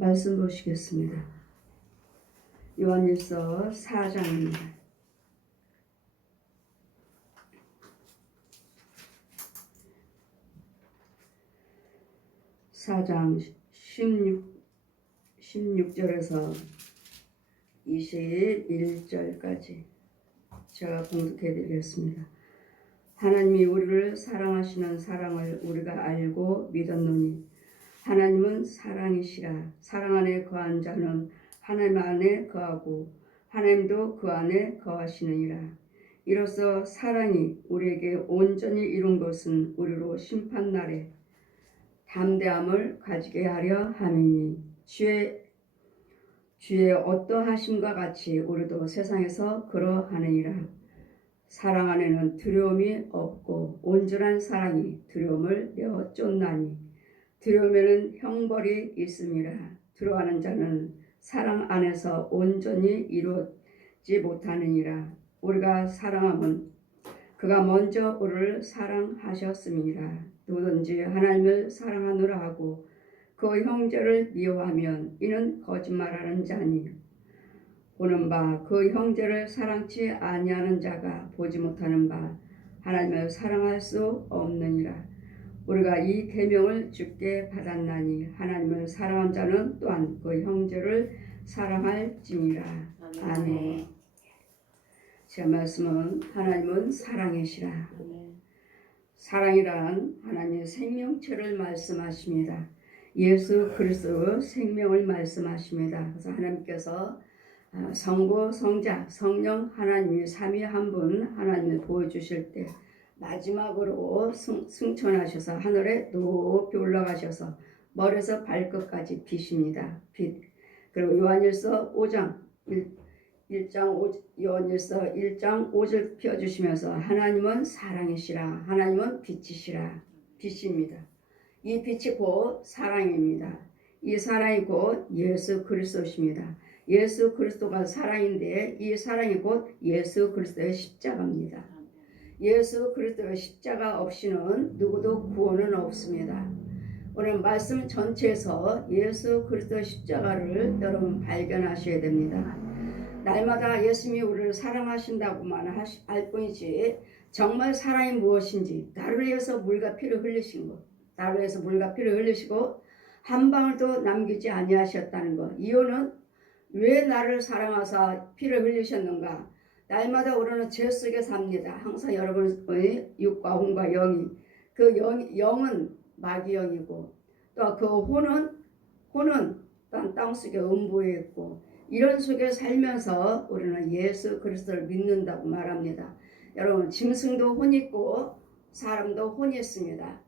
말씀 보시겠습니다. 요한일서 4장입니다. 4장 16절에서 21절까지 제가 봉독해 드리겠습니다. 하나님이 우리를 사랑하시는 사랑을 우리가 알고 믿었노니 하나님은 사랑이시라. 사랑 안에 거한 자는 하나님 안에 거하고 하나님도 그 안에 거하시느니라. 이로써 사랑이 우리에게 온전히 이룬 것은 우리로 심판날에 담대함을 가지게 하려 함이니 주의 어떠하심과 같이 우리도 세상에서 그러하느니라. 사랑 안에는 두려움이 없고 온전한 사랑이 두려움을 내어 쫓나니 두려움에는 형벌이 있음이라. 두려워하는 자는 사랑 안에서 온전히 이루지 못하느니라. 우리가 사랑함은 그가 먼저 우리를 사랑하셨음이니라. 누구든지 하나님을 사랑하노라 하고 그 형제를 미워하면 이는 거짓말하는 자니 보는 바 그 형제를 사랑치 아니하는 자가 보지 못하는 바 하나님을 사랑할 수 없느니라. 우리가 이 계명을 주께 받았나니 하나님을 사랑한 자는 또한 그 형제를 사랑할지니라. 아멘. 제 말씀은 하나님은 사랑이시라. 사랑이란 하나님의 생명체를 말씀하십니다. 예수 그리스도의 생명을 말씀하십니다. 그래서 하나님께서 성부, 성자, 성령 하나님이 삼위 한 분 하나님을 보여주실 때 마지막으로 승천하셔서 하늘에 높이 올라가셔서 머리에서 발끝까지 빛입니다. 빛. 그리고 요한일서 5장 요한일서 1장 5절 펴주시면서 하나님은 사랑이시라. 하나님은 빛이시라. 빛입니다. 이 빛이 곧 사랑입니다. 이 사랑이 곧 예수 그리스도십니다. 예수 그리스도가 사랑인데 이 사랑이 곧 예수 그리스도의 십자가입니다. 예수 그리스도의 십자가 없이는 누구도 구원은 없습니다. 오늘 말씀 전체에서 예수 그리스도의 십자가를 여러분 발견하셔야 됩니다. 날마다 예수님이 우리를 사랑하신다고만 할 뿐이지 정말 사랑이 무엇인지 나를 위해서 물과 피를 흘리신 것, 나를 위해서 물과 피를 흘리시고 한 방울도 남기지 아니하셨다는 것. 이유는 왜 나를 사랑하사 피를 흘리셨는가? 날마다 우리는 죄 속에 삽니다. 항상 여러분의 육과 혼과 영이 그 영은 마귀 영이고 또 그 혼은 땅 속에 음부에 있고 이런 속에 살면서 우리는 예수 그리스도를 믿는다고 말합니다. 여러분 짐승도 혼이 있고 사람도 혼이 있습니다.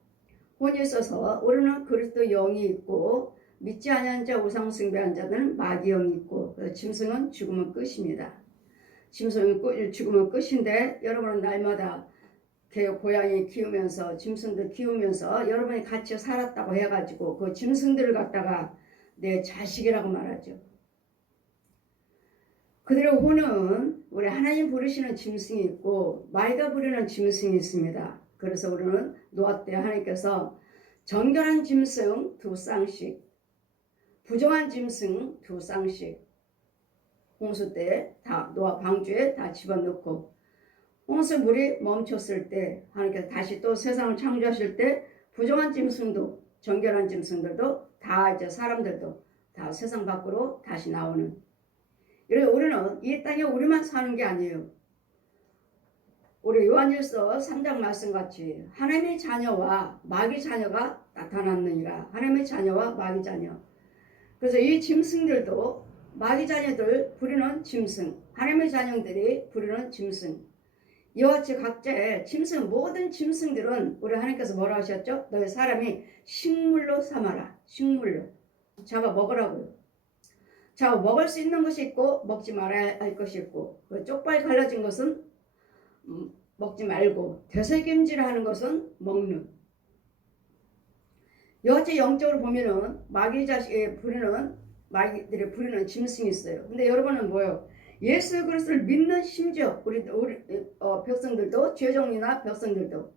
혼이 있어서 우리는 그리스도 영이 있고 믿지 아니하는 자 우상 숭배한 자들은 마귀 영이 있고 짐승은 죽으면 끝입니다. 짐승은 죽으면 끝인데 여러분은 날마다 고양이 키우면서 짐승들 키우면서 여러분이 같이 살았다고 해가지고 그 짐승들을 갖다가 내 자식이라고 말하죠. 그들의 혼은 우리 하나님 부르시는 짐승이 있고 마귀가 부르는 짐승이 있습니다. 그래서 우리는 노아 때 하나님께서 정결한 짐승 2쌍씩 부정한 짐승 2쌍씩 홍수 때 다 노아 방주에 다 집어넣고 홍수 물이 멈췄을 때 하나님께서 다시 또 세상을 창조하실 때 부정한 짐승도 정결한 짐승들도 다 이제 사람들도 다 세상 밖으로 다시 나오는. 그래서 우리는 이 땅에 우리만 사는 게 아니에요. 우리 요한일서 3장 말씀같이 하나님의 자녀와 마귀 자녀가 나타났느니라. 하나님의 자녀와 마귀 자녀. 그래서 이 짐승들도 마귀 자녀들 부르는 짐승, 하나님의 자녀들이 부르는 짐승. 이와 같이 각자의 짐승, 모든 짐승들은 우리 하나님께서 뭐라 하셨죠? 너희 사람이 식물로 삼아라. 식물로. 잡아 먹으라고요. 자, 먹을 수 있는 것이 있고 먹지 말아야 할 것이 있고 그 쪽발 갈라진 것은 먹지 말고 되새김질하는 것은 먹는. 이와 같이 영적으로 보면은 마귀들이 부르는 짐승이 있어요. 근데 여러분은 뭐예요? 예수 그리스도를 믿는 심지어 우리 백성들도 죄종이나 백성들도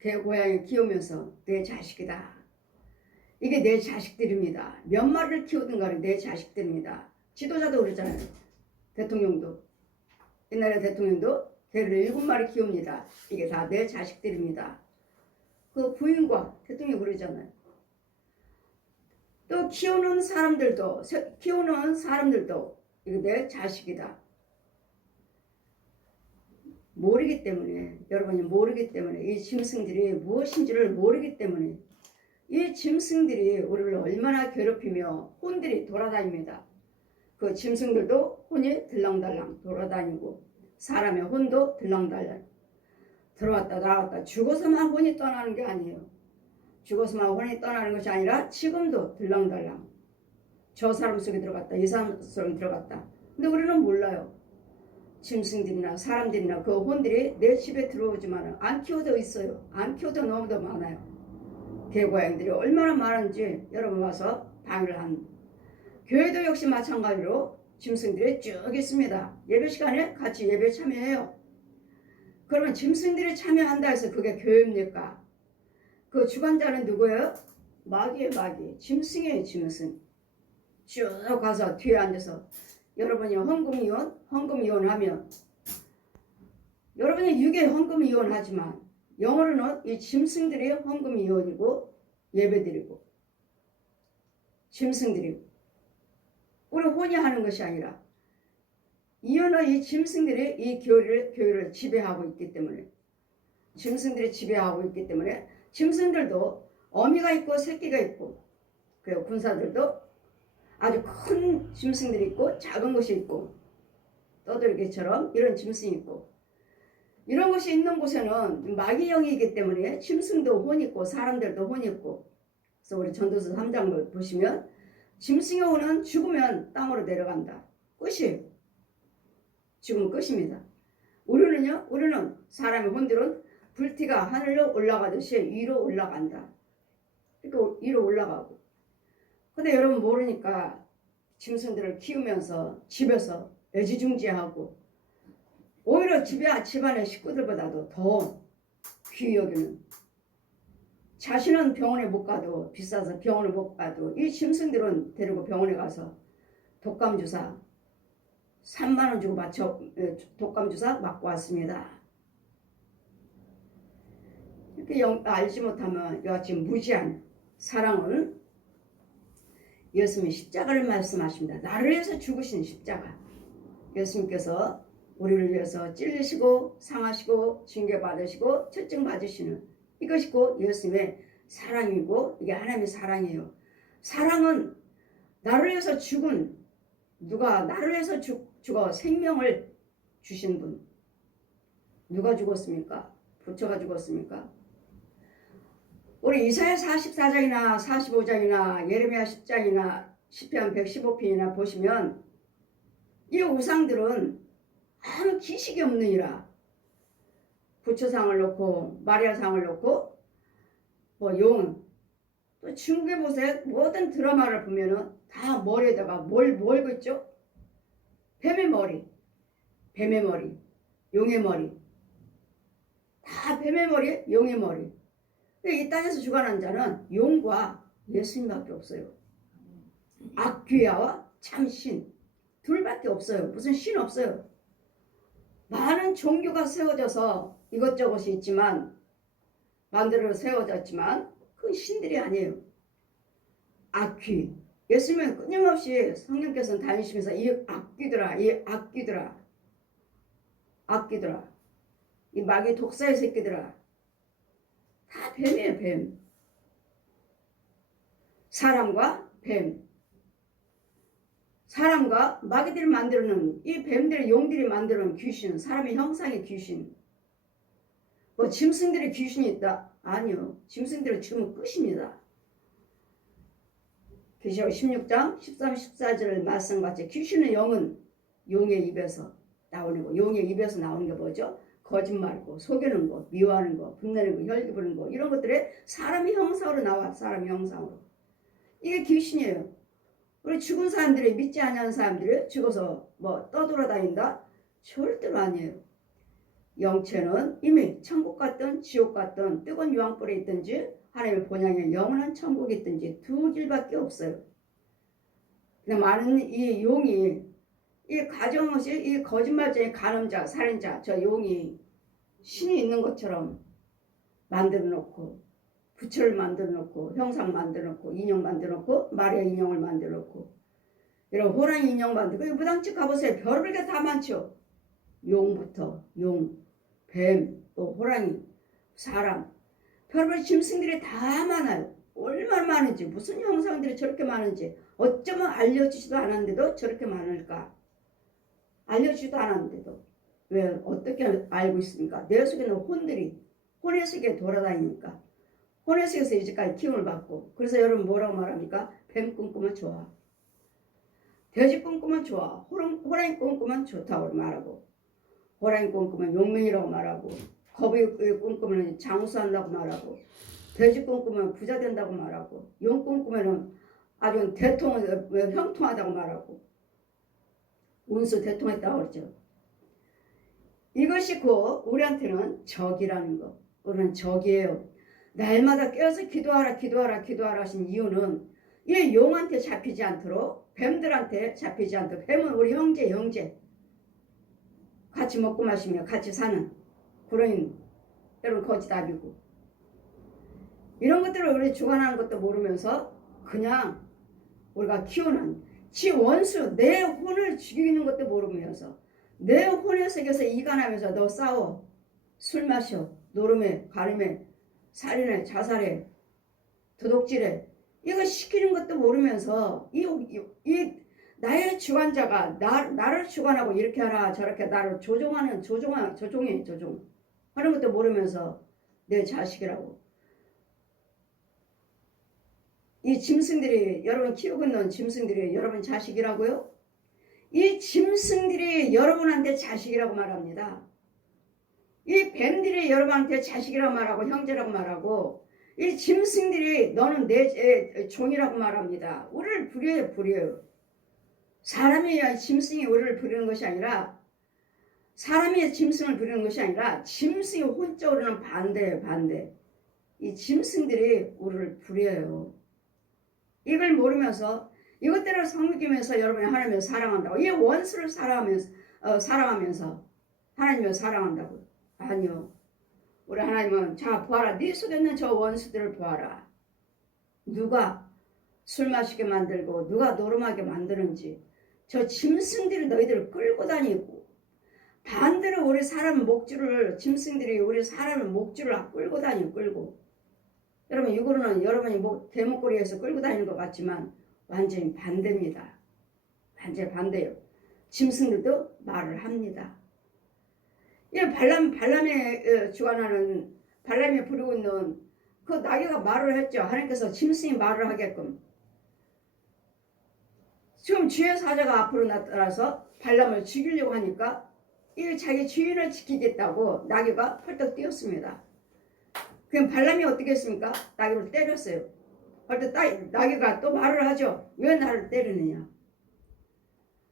개 고양이 키우면서 내 자식이다. 이게 내 자식들입니다. 몇 마리를 키우든 간에 내 자식들입니다. 지도자도 그러잖아요. 대통령도. 옛날에 대통령도 개를 7마리 키웁니다. 이게 다 내 자식들입니다. 그 부인과 대통령이 그러잖아요. 또 키우는 사람들도 이거 내 자식이다. 모르기 때문에, 여러분이 모르기 때문에, 이 짐승들이 무엇인지를 모르기 때문에 이 짐승들이 우리를 얼마나 괴롭히며 혼들이 돌아다닙니다. 그 짐승들도 혼이 들랑달랑 돌아다니고 사람의 혼도 들랑달랑 들어왔다 나왔다. 죽어서만 혼이 떠나는 게 아니에요. 죽어서만 혼이 떠나는 것이 아니라 지금도 들랑달랑 저 사람 속에 들어갔다 이 사람 속에 들어갔다. 근데 우리는 몰라요. 짐승들이나 사람들이나 그 혼들이 내 집에 들어오지만 안 키워져 있어요. 안 키워져 너무도 많아요. 개고양이들이 얼마나 많은지 여러분 와서 방해를 한. 교회도 역시 마찬가지로 짐승들이 쭉 있습니다. 예배 시간에 같이 예배 참여해요. 그러면 짐승들이 참여한다 해서 그게 교회입니까? 그 주관자는 누구예요? 마귀예요, 마귀. 짐승이에요, 짐승. 쭉 가서 뒤에 앉아서 여러분이 헌금 이혼하면 여러분이 육에 헌금 이혼하지만 영어로는 이 짐승들이 헌금 이혼이고 예배드리고 짐승들이고 우리 혼이 하는 것이 아니라 이혼은 이 짐승들이 이 교회를 지배하고 있기 때문에 짐승들이 지배하고 있기 때문에 짐승들도 어미가 있고 새끼가 있고 그리고 군사들도 아주 큰 짐승들이 있고 작은 것이 있고 떠돌개처럼 이런 짐승이 있고 이런 것이 있는 곳에는 마귀 영이기 때문에 짐승도 혼이 있고 사람들도 혼이 있고 그래서 우리 전도서 3장 보시면 짐승의 혼은 죽으면 땅으로 내려간다. 끝이에요. 죽으면 끝입니다. 우리는 사람의 혼들은 불티가 하늘로 올라가듯이 위로 올라간다. 그러니까 위로 올라가고 근데 여러분 모르니까 짐승들을 키우면서 집에서 애지중지하고 오히려 집안의 식구들보다도 더 귀히 여기는 자신은 병원에 못 가도 비싸서 병원에 못 가도 이 짐승들은 데리고 병원에 가서 독감 주사 3만 원 주고 독감 주사 맞고 왔습니다. 이렇게 알지 못하면 이같이 무지한 사랑은 예수님이 십자가를 말씀하십니다. 나를 위해서 죽으신 십자가. 예수님께서 우리를 위해서 찔리시고 상하시고 징계받으시고 채찍 맞으시는 이것이 곧 예수님의 사랑이고 이게 하나님의 사랑이에요. 사랑은 나를 위해서 죽은 누가 나를 위해서 죽어 생명을 주신 분 누가 죽었습니까? 부처가 죽었습니까? 우리 이사야 44장이나 45장이나 예레미야 10장이나 시편 115편이나 보시면 이 우상들은 아무 기식이 없느니라 부처상을 놓고 마리아상을 놓고 또 중국에 보세요. 모든 드라마를 보면은 다 머리에다가 뭘 긋죠? 뱀의 머리, 용의 머리 다 뱀의 머리, 용의 머리. 이 땅에서 주관한 자는 용과 예수님밖에 없어요. 악귀야와 참신 둘밖에 없어요. 무슨 신 없어요. 많은 종교가 세워져서 이것저것이 있지만 만들어 세워졌지만 그건 신들이 아니에요. 악귀. 예수님은 끊임없이 성령께서는 다니시면서 이 악귀들아 이 마귀 독사의 새끼들아 다 뱀이에요. 뱀. 사람과 뱀. 사람과 마귀들이 만드는 이 뱀들의 용들이 만드는 귀신, 사람의 형상의 귀신. 짐승들의 귀신이 있다? 아니요. 짐승들은 죽으면 끝입니다. 계시록 16장 13, 14절 말씀같이 귀신의 영은 용의 입에서 나오는 거. 용의 입에서 나오는 게 뭐죠? 거짓말이고 속이는 거, 미워하는 거, 분내는 거, 혈기 부리는 거 이런 것들에 사람의 형상으로 나와. 사람의 형상으로. 이게 귀신이에요. 우리 죽은 사람들이 믿지 않는 사람들이 죽어서 떠돌아다닌다? 절대로 아니에요. 영체는 이미 천국 같든 지옥 같든 뜨거운 유황불에 있든지 하나님의 본향에 영원한 천국이 있든지 두 길밖에 없어요. 근데 많은 이 용이 이 가정없이 이 거짓말쟁이 간음자 살인자 저 용이 신이 있는 것처럼 만들어 놓고 부처를 만들어 놓고 형상 만들어 놓고 인형 만들어 놓고 마리아 인형을 만들어 놓고 이런 호랑이 인형 만들고 무당집 가보세요. 별별 게 다 많죠. 용부터 용, 뱀, 또 호랑이, 사람 별별 짐승들이 다 많아요. 얼마나 많은지 무슨 형상들이 저렇게 많은지 어쩌면 알려주지도 않았는데도 저렇게 많을까. 알려주지도 않았는데도 왜 어떻게 알고 있습니까? 내 속에는 혼의 세계에 돌아다니니까 혼의 세계에서 이제까지 키움을 받고 그래서 여러분 뭐라고 말합니까? 뱀 꿈꾸면 좋아. 돼지 꿈꾸면 좋아. 호랑이 꿈꾸면 좋다고 말하고 호랑이 꿈꾸면 용맹이라고 말하고 거북이 꿈꾸면 장수한다고 말하고 돼지 꿈꾸면 부자 된다고 말하고 용 꿈꾸면 아주 형통하다고 말하고 운수 대통했다고 그러죠. 이것이 곧 우리한테는 적이라는 거. 우리는 적이에요. 날마다 깨어서 기도하라 하신 이유는 이 용한테 잡히지 않도록 뱀들한테 잡히지 않도록 뱀은 우리 형제 같이 먹고 마시며 같이 사는 그런 여러분 거지답이고 이런 것들을 우리 주관하는 것도 모르면서 그냥 우리가 키우는 지 원수 내 혼을 죽이는 것도 모르면서 내 혼의 세계에서 이간하면서 너 싸워 술 마셔 노름해 가름해 살인해 자살해 도둑질해 이거 시키는 것도 모르면서 이 나의 주관자가 나를 주관하고 이렇게 하라 저렇게 나를 조종하는 조종 하는 것도 모르면서 내 자식이라고 이 짐승들이 여러분 키우고 있는 짐승들이 여러분 자식이라고요? 이 짐승들이 여러분한테 자식이라고 말합니다. 이 뱀들이 여러분한테 자식이라고 말하고 형제라고 말하고 이 짐승들이 너는 내 종이라고 말합니다. 우리를 부려요. 사람이 짐승이 우리를 부리는 것이 아니라 사람이 짐승을 부리는 것이 아니라 짐승이 혼적으로는 반대예요. 반대. 이 짐승들이 우리를 부려요. 이걸 모르면서 이것들을 섬기면서 여러분이 하나님을 사랑한다고 이 원수를 사랑하면서 하나님을 사랑한다고 아니요. 우리 하나님은 자 보아라 네 속에 있는 저 원수들을 보아라. 누가 술 마시게 만들고 누가 노름하게 만드는지 저 짐승들이 너희들을 끌고 다니고 반대로 우리 사람 목줄을 짐승들이 우리 사람의 목줄을 끌고 다니고 끌고 여러분 이거는 여러분이 대목걸이에서 끌고 다니는 것 같지만 완전히 반대입니다. 완전히 반대예요. 짐승들도 말을 합니다. 이 발람에 주관하는 발람이 부르고 있는 그 나귀가 말을 했죠. 하나님께서 짐승이 말을 하게끔. 지금 주의 사자가 앞으로 나타나서 발람을 죽이려고 하니까 이 자기 주인을 지키겠다고 나귀가 펄떡 뛰었습니다. 그럼 발람이 어떻게 했습니까? 나귀를 때렸어요. 나귀가 또 말을 하죠. 왜 나를 때리느냐?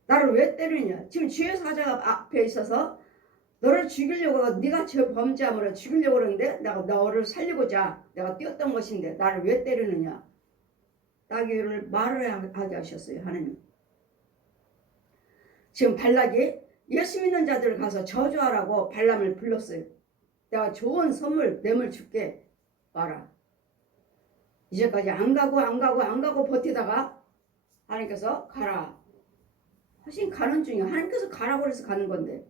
나를 왜 때리느냐? 지금 주의 사자가 앞에 있어서 너를 죽이려고 네가 저 범죄함으로 죽이려고 그러는데 내가 너를 살리고자 내가 뛰었던 것인데 나를 왜 때리느냐? 나귀를 말을 하게 하셨어요. 하나님. 지금 발락이 예수 믿는 자들을 가서 저주하라고 발람을 불렀어요. 내가 좋은 선물 뇌물 줄게 와라. 이제까지 안 가고 버티다가 하나님께서 가라. 하신 가는 중이야. 하나님께서 가라고 해서 가는 건데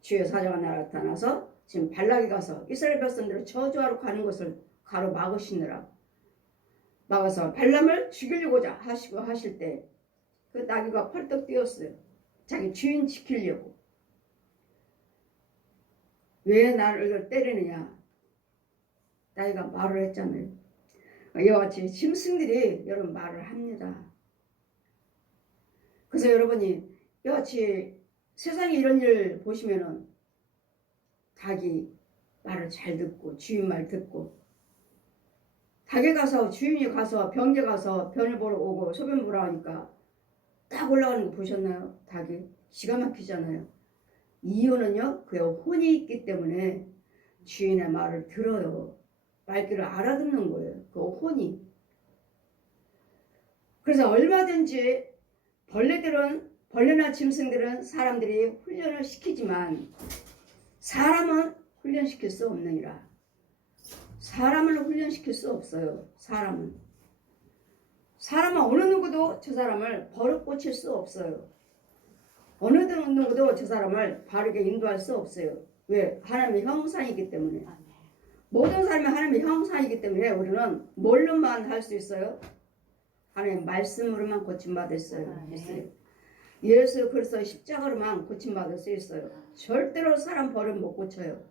주의 사자가 나타나서 지금 발락이 가서 이스라엘 백성들을 저주하러 가는 것을 가로 막으시느라 막아서 발람을 죽이려고자 하실 때 그 나귀가 펄떡 뛰었어요. 자기 주인 지키려고. 왜 나를 때리느냐? 나귀가 말을 했잖아요. 이와 같이 짐승들이 여러분 말을 합니다. 그래서 여러분이 이와 같이 세상에 이런 일 보시면은 닭이 말을 잘 듣고 주인 말 듣고 닭에 가서 주인이 가서 병에 가서 변을 보러 오고 소변 보러 하니까 딱 올라가는 거 보셨나요? 닭이 기가 막히잖아요. 이유는요 그의 혼이 있기 때문에 주인의 말을 들어요. 말귀를 알아듣는 거예요. 그 혼이. 그래서 얼마든지 벌레나 짐승들은 사람들이 훈련을 시키지만 사람은 훈련시킬 수 없느니라. 사람을 훈련시킬 수 없어요. 사람은 어느 누구도 저 사람을 버릇 고칠 수 없어요. 어느 누구도 저 사람을 바르게 인도할 수 없어요. 왜? 하나님의 형상이기 때문에. 모든 사람이 하나님의 형상이기 때문에 우리는 뭘로만 할 수 있어요? 하나님의 말씀으로만 고침받을 수 있어요. 예수 그리스도의 십자가로만 고침받을 수 있어요. 절대로 사람 버릇 못 고쳐요.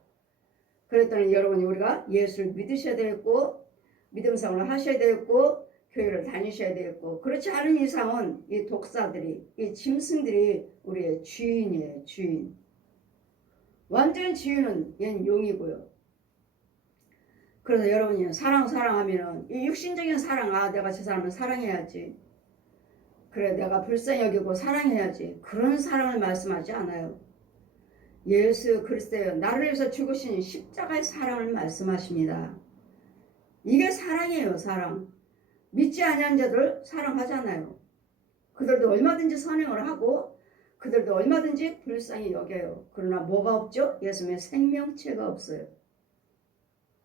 그랬더니 여러분이 우리가 예수를 믿으셔야 되겠고 믿음 생활을 하셔야 되겠고 교회를 다니셔야 되겠고 그렇지 않은 이상은 이 독사들이 이 짐승들이 우리의 주인이에요. 주인. 완전 주인은 얘는 용이고요. 그래서 여러분이 사랑하면은 이 육신적인 사랑 내가 저 사람을 사랑해야지. 그래 내가 불쌍히 여기고 사랑해야지. 그런 사랑을 말씀하지 않아요. 예수 그리스도의 나를 위해서 죽으신 십자가의 사랑을 말씀하십니다. 이게 사랑이에요. 사랑. 믿지 아니한 자들 사랑하잖아요. 그들도 얼마든지 선행을 하고 그들도 얼마든지 불쌍히 여겨요. 그러나 뭐가 없죠? 예수님의 생명체가 없어요.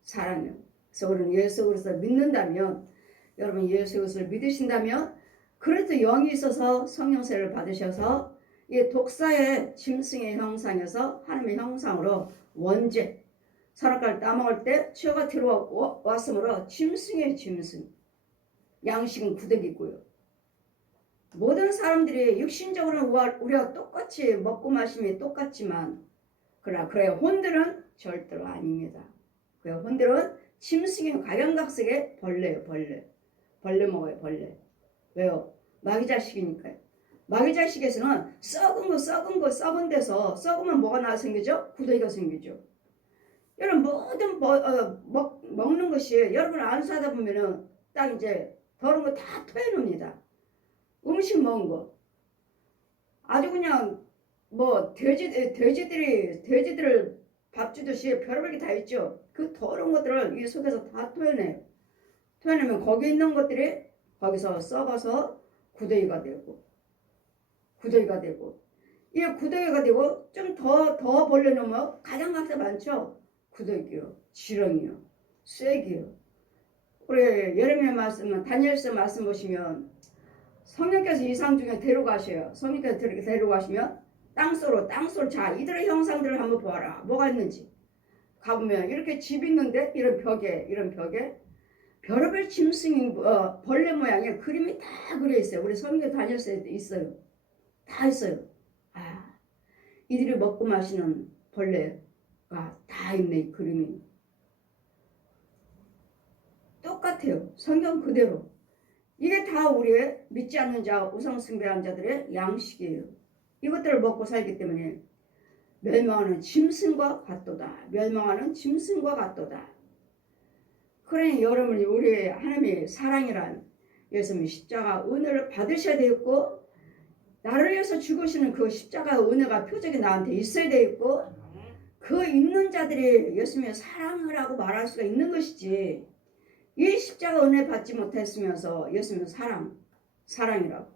사랑이요. 그래서 우리는 예수 그리스도를 믿는다면 여러분 예수 그리스도를 믿으신다면 그래도 영이 있어서 성령세를 받으셔서 이 독사의 짐승의 형상에서 하나님의 형상으로 원죄 선악과를 따먹을 때 죄가 들어왔으므로 짐승의 짐승 양식은 구더기고요. 모든 사람들이 육신적으로는 우리가 똑같이 먹고 마심이 똑같지만 그러나 그의 혼들은 절대로 아닙니다. 그의 혼들은 짐승의 각양각색의 벌레예요. 벌레 먹어요. 벌레. 왜요? 마귀 자식이니까요. 마귀 자식에서는 썩은 데서 썩으면 뭐가 생기죠? 구더기가 생기죠. 여러분 모든 먹는 것이 여러분 안수하다 보면은 딱 이제 더러운 거 다 토해놓습니다. 음식 먹은 거 아주 그냥 뭐 돼지들을 밥 주듯이 별별 게 다 있죠. 그 더러운 것들을 이 속에서 다 토해내요. 토해내면 거기 있는 것들이 거기서 썩어서 구더기가 되고 이 구더기가 되고 좀 더 벌려놓으면 가장각색 많죠. 구더기요, 지렁이요, 쐐기요. 우리 예레미야 말씀, 다니엘서 말씀 보시면 성령께서 이상 중에 데려가셔요. 성령께서 데려가시면 땅속으로 자 이들의 형상들을 한번 보아라. 뭐가 있는지 가보면 이렇게 집 있는데 이런 벽에 별의별 짐승이 벌레 모양의 그림이 다 그려 있어요. 우리 성경 다니엘서에 있어요. 다 있어요. 이들이 먹고 마시는 벌레가 다 있네. 이 그림이 똑같아요. 성경 그대로. 이게 다 우리의 믿지 않는 자, 우상숭배한 자들의 양식이에요. 이것들을 먹고 살기 때문에 멸망하는 짐승과 같도다. 그러니 여러분이 우리 하나님의 사랑이란 예수님의 십자가 은혜를 받으셔야 되겠고 나를 위해서 죽으시는 그 십자가 은혜가 표적이 나한테 있어야 되겠고 그 있는 자들이 예수님의 사랑을 하고 말할 수가 있는 것이지 이 십자가 은혜 받지 못했으면서 예수님은 사랑이라고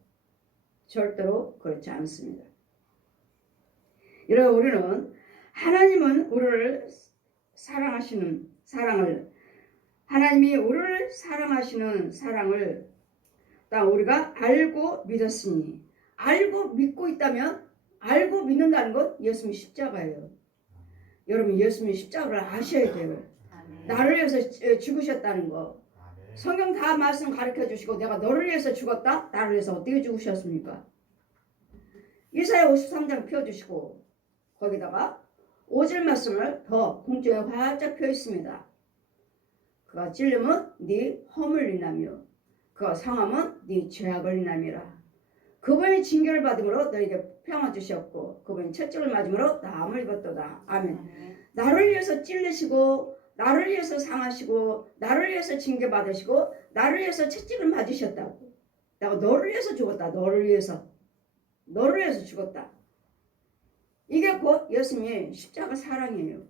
절대로 그렇지 않습니다. 이런 우리는 하나님은 우리를 하나님이 우리를 사랑하시는 사랑을 딱 우리가 알고 믿었으니 알고 믿고 있다면 알고 믿는다는 것 예수님 십자가예요. 여러분 예수님 십자가를 아셔야 돼요. 나를 위해서 죽으셨다는 거. 성경 다 말씀 가르쳐 주시고 내가 너를 위해서 죽었다? 나를 위해서 어떻게 죽으셨습니까? 이사야 53장 펴주시고 거기다가 5절 말씀을 더 공중에 활짝 펴 있습니다. 그가 찔림은 네 허물 인하며 그가 상함은 네 죄악을 인함이라. 그분이 징계를 받음으로 너에게 평화 주셨고 그분이 채찍을 맞음으로 나음을 입었도다. 아멘. 나를 위해서 찔리시고 나를 위해서 상하시고 나를 위해서 징계받으시고 나를 위해서 채찍을 맞으셨다고. 내가 너를 위해서 죽었다. 너를 위해서 죽었다. 이게 곧 예수님의 십자가 사랑이에요.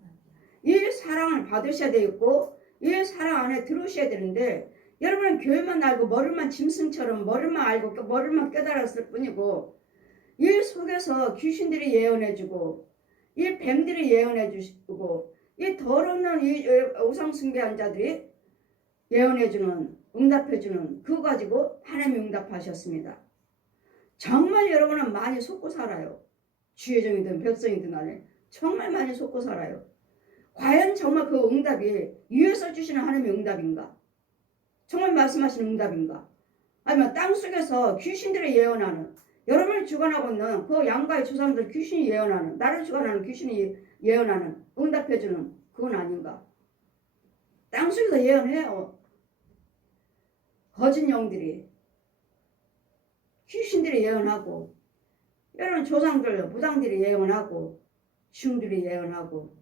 이 사랑을 받으셔야 되겠고 이 사랑 안에 들어오셔야 되는데 여러분은 교회만 알고 머리만 짐승처럼 머리만 알고 머리만 깨달았을 뿐이고 이 속에서 귀신들이 예언해주고 이 뱀들이 예언해주고 이 더러운 이 우상숭배한 자들이 예언해주는 응답해주는 그거 가지고 하나님이 응답하셨습니다. 정말 여러분은 많이 속고 살아요. 주의종이든 백성이든 간에 정말 많이 속고 살아요. 과연 정말 그 응답이 위에서 주시는 하나님의 응답인가? 정말 말씀하시는 응답인가? 아니면 땅속에서 귀신들이 예언하는 여러분을 주관하고 있는 그 양가의 조상들 귀신이 예언하는 나를 주관하는 귀신이 예언하는 응답해주는 그건 아닌가? 땅속에서 예언해요. 거짓 영들이 귀신들이 예언하고 여러분 조상들 무당들이 예언하고 중들이 예언하고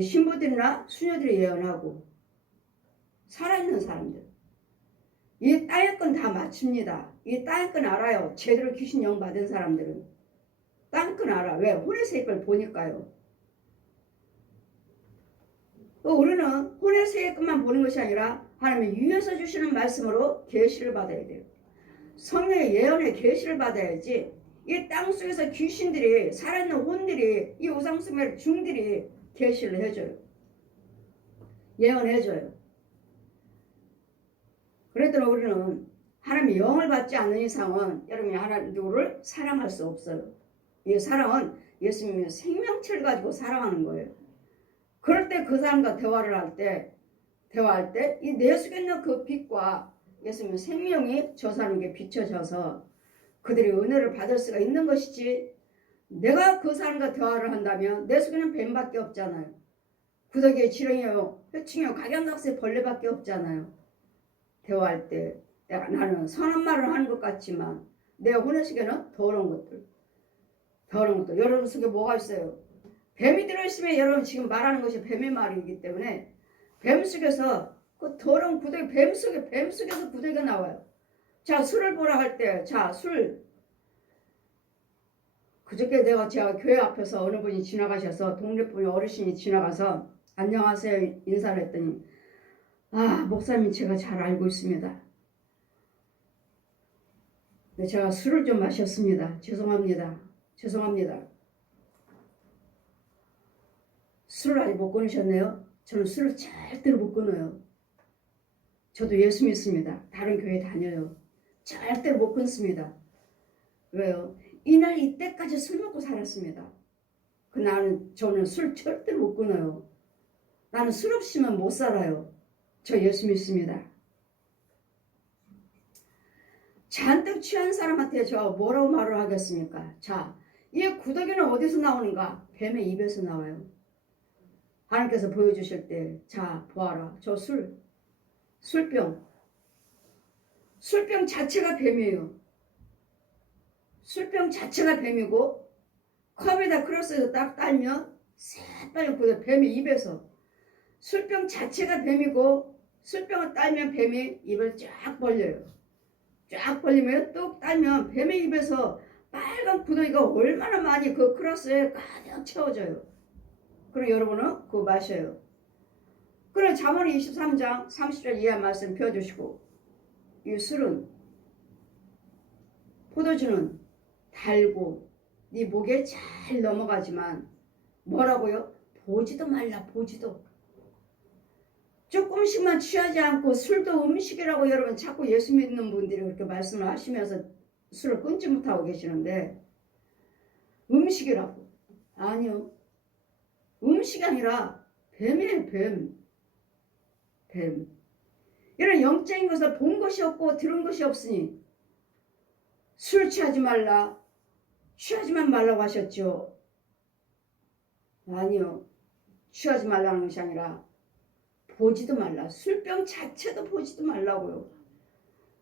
신부들이나 수녀들이 예언하고 살아있는 사람들 이 땅의 건 다 맞춥니다. 이 땅의 건 알아요. 제대로 귀신 영 받은 사람들은 땅의 건 알아. 왜? 혼에서의 걸 보니까요. 우리는 혼에서의 것만 보는 것이 아니라 하나님이 위에서 주시는 말씀으로 계시를 받아야 돼요. 성령의 예언의 계시를 받아야지 이 땅속에서 귀신들이 살아있는 혼들이 이 우상숭배 중들이 계시를 해줘요. 예언해줘요. 그랬더니 우리는 하나님의 영을 받지 않는 이상은 여러분이 하나님 누구를 사랑할 수 없어요. 이 사랑은 예수님의 생명체를 가지고 사랑하는 거예요. 그럴 때 그 사람과 대화할 때 이 내 속에 있는 그 빛과 예수님의 생명이 저 사람에게 비춰져서 그들이 은혜를 받을 수가 있는 것이지 내가 그 사람과 대화를 한다면 내 속에는 뱀밖에 없잖아요. 구더기에 지렁이요 회충이요 각양각색 벌레밖에 없잖아요. 대화할 때 나는 선한 말을 하는 것 같지만 내 혼의 속에는 더러운 것들 여러분 속에 뭐가 있어요? 뱀이 들어있으면 여러분 지금 말하는 것이 뱀의 말이기 때문에 뱀 속에서 그 더러운 구더기 뱀 속에서 구더기가 나와요. 자 술을 보라 할 때 자 술 그저께 제가 교회 앞에서 어느 분이 지나가셔서 동네 분이 어르신이 지나가서 안녕하세요 인사를 했더니 목사님 제가 잘 알고 있습니다. 네, 제가 술을 좀 마셨습니다. 죄송합니다. 술을 아직 못 끊으셨네요. 저는 술을 절대로 못 끊어요. 저도 예수 믿습니다. 다른 교회 다녀요. 절대로 못 끊습니다. 왜요? 이날 이때까지 술 먹고 살았습니다. 저는 술 절대로 못 끊어요. 나는 술 없이는 못 살아요. 저 예수 믿습니다. 잔뜩 취한 사람한테 저 뭐라고 말을 하겠습니까? 자, 이 구더기는 어디서 나오는가? 뱀의 입에서 나와요. 하나님께서 보여주실 때, 자, 보아라. 저 술병 자체가 뱀이에요. 술병 자체가 뱀이고 컵에다 크로스해서 딱 딸면 새빨간 구더기 뱀의 입에서 술병 자체가 뱀이고 술병을 딸면 뱀이 입을 쫙 벌려요. 쫙 벌리면 또 딸면 뱀의 입에서 빨간 구더기가 얼마나 많이 그 크로스에 가득 채워져요. 그럼 여러분은 그거 마셔요. 그럼 잠언 23장 30절 이하 말씀 펴주시고 이 술은 포도주는 달고 네 목에 잘 넘어가지만 뭐라고요? 보지도 말라 보지도. 조금씩만 취하지 않고 술도 음식이라고 여러분 자꾸 예수 믿는 분들이 그렇게 말씀을 하시면서 술을 끊지 못하고 계시는데 음식이라고. 아니요. 음식이 아니라 뱀이에요. 뱀. 이런 영적인 것을 본 것이 없고 들은 것이 없으니 술 취하지 말라. 취하지만 말라고 하셨죠. 아니요. 취하지 말라는 것이 아니라 보지도 말라. 술병 자체도 보지도 말라고요.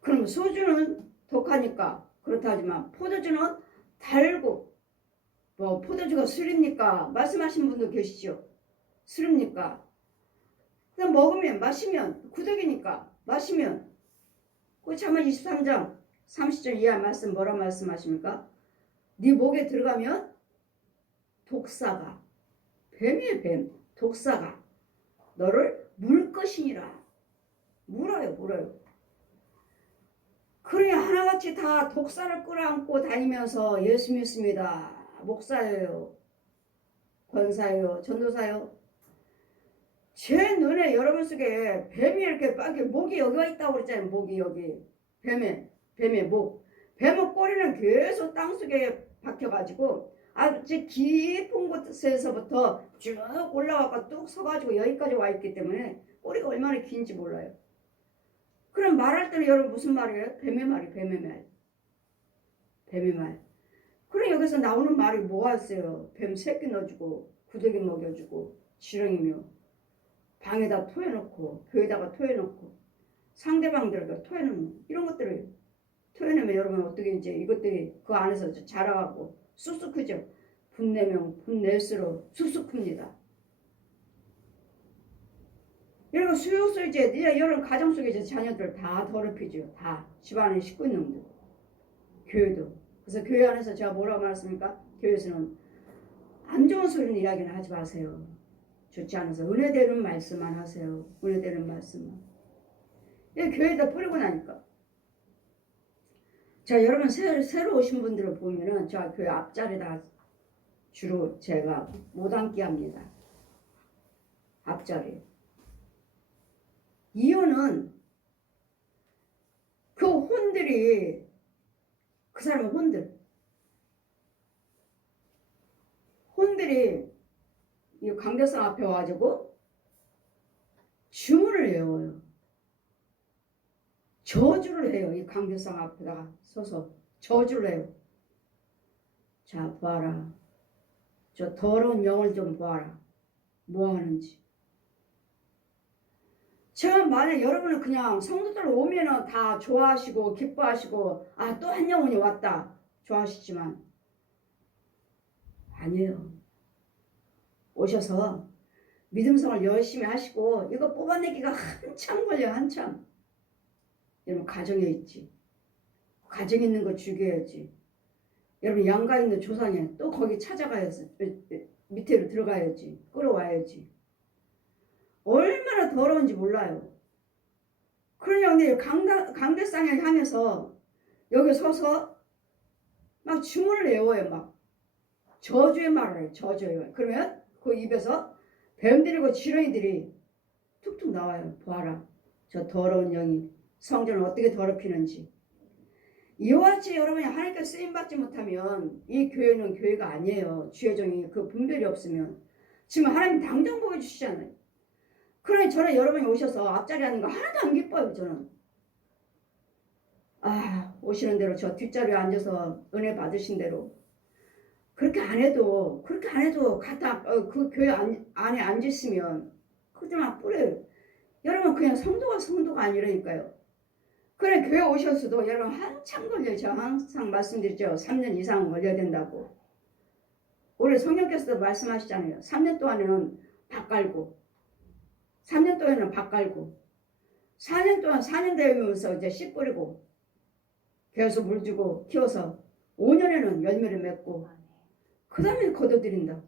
그럼 소주는 독하니까 그렇다 하지만 포도주는 달고 뭐 포도주가 술입니까? 말씀하신 분도 계시죠. 술입니까? 그냥 먹으면 마시면 구덕이니까 마시면 그 잠언 23장 30절 이하 말씀 뭐라 말씀하십니까? 네 목에 들어가면 독사가 뱀이에요. 뱀 독사가 너를 물 것이니라. 물어요. 그러니 하나같이 다 독사를 끌어안고 다니면서 예수 믿습니다. 목사예요. 권사예요. 전도사예요. 제 눈에 여러분 속에 뱀이 이렇게 빠게 목이 여기가 있다고 그랬잖아요. 목이 여기. 뱀의 목. 뱀의 꼬리는 계속 땅속에 박혀가지고 아주 깊은 곳에서부터 쭉 올라와서 뚝 서가지고 여기까지 와 있기 때문에 꼬리가 얼마나 긴지 몰라요. 그럼 말할 때는 여러분 무슨 말이에요? 뱀의 말. 그럼 여기서 나오는 말이 뭐였어요? 뱀 새끼 넣어주고 구더기 먹여주고 지렁이며 방에다 토해놓고 교회다가 토해놓고 상대방들에게 토해놓는 이런 것들을 토해내면 여러분 어떻게 이제 이것들이 그 안에서 자라가고 쑥쑥 크죠. 분내면 분낼수록 쑥쑥 큽니다. 이런 수요소 이제 여러분 가정 속에 이제 자녀들 다 더럽히죠. 다 집안에 식구놈들 교회도. 그래서 교회 안에서 제가 뭐라고 말했습니까? 교회에서는 안 좋은 소리는 이야기는 하지 마세요. 좋지 않아서 은혜되는 말씀만 하세요. 은혜되는 말씀만. 이 교회에다 뿌리고 나니까. 자, 여러분 새로 오신 분들을 보면은 저 교회 앞자리다 주로 제가 못 앉게 합니다. 앞자리. 이유는 그 혼들이 그 사람의 혼들이 이 강대상 앞에 와가지고 주문을 외워요. 저주를 해요. 이 강대상 앞에다가 서서 저주를 해요. 자, 보아라. 저 더러운 영을 좀 보아라. 뭐 하는지. 제가 만약 여러분은 그냥 성도들 오면은 다 좋아하시고 기뻐하시고 아, 또 한 영혼이 왔다 좋아하시지만 아니에요. 오셔서 믿음생활 열심히 하시고 이거 뽑아내기가 한참 걸려요. 한참. 여러분 가정에 있지. 가정에 있는 거 죽여야지. 여러분 양가 있는 조상에 또 거기 찾아가야지. 밑으로 들어가야지. 끌어와야지. 얼마나 더러운지 몰라요. 그러냐 근데 강대상에 향해서 여기 서서 막 주문을 외워요. 막 저주의 말을 해요. 저주예요. 그러면 그 입에서 뱀들이고 지렁이들이 툭툭 나와요. 보아라. 저 더러운 영이 성전을 어떻게 더럽히는지. 이와 같이 여러분이 하나님께 쓰임받지 못하면 이 교회는 교회가 아니에요. 주의 종이 그 분별이 없으면. 지금 하나님 당장 보여주시잖아요. 그러니 저는 여러분이 오셔서 앞자리 하는 거 하나도 안 기뻐요. 저는. 아, 오시는 대로 저 뒷자리에 앉아서 은혜 받으신 대로 그렇게 안 해도 갖다 그 교회 안에 앉으시면 그들만 뿌려요. 여러분 그냥 성도가 아니라니까요. 그래 교회 오셨어도 여러분 한참 걸려요. 제가 항상 말씀드렸죠. 3년 이상 걸려야 된다고. 우리 성령께서도 말씀하시잖아요. 3년 동안에는 밥 깔고 3년 동안에는 밥 깔고 4년 동안 4년 되면서 이제 씨 뿌리고 계속 물 주고 키워서 5년에는 열매를 맺고 그 다음에 거둬들인다.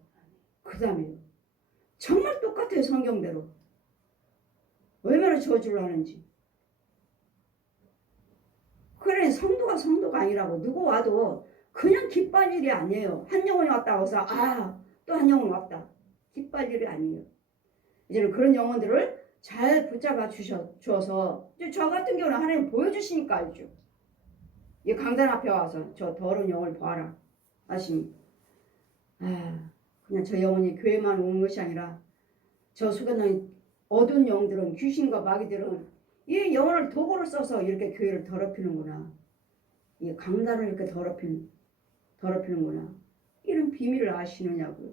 그 다음에 정말 똑같아요. 성경대로. 얼마나 저주를 하는지. 그래 성도가 아니라고. 누구 와도 그냥 기뻐할 일이 아니에요. 한 영혼이 왔다고 해서 또 한 영혼 왔다. 기뻐할 일이 아니에요. 이제는 그런 영혼들을 잘 붙잡아 주셔서 저 같은 경우는 하나님 보여주시니까 알죠. 이 강단 앞에 와서 저 더러운 영을 봐라 하시니 그냥 저 영혼이 교회만 온 것이 아니라 저 속에 어두운 영들은 귀신과 마귀들은 이 영혼을 도구로 써서 이렇게 교회를 더럽히는구나. 이 강단을 이렇게 더럽히는구나. 이런 비밀을 아시느냐고요.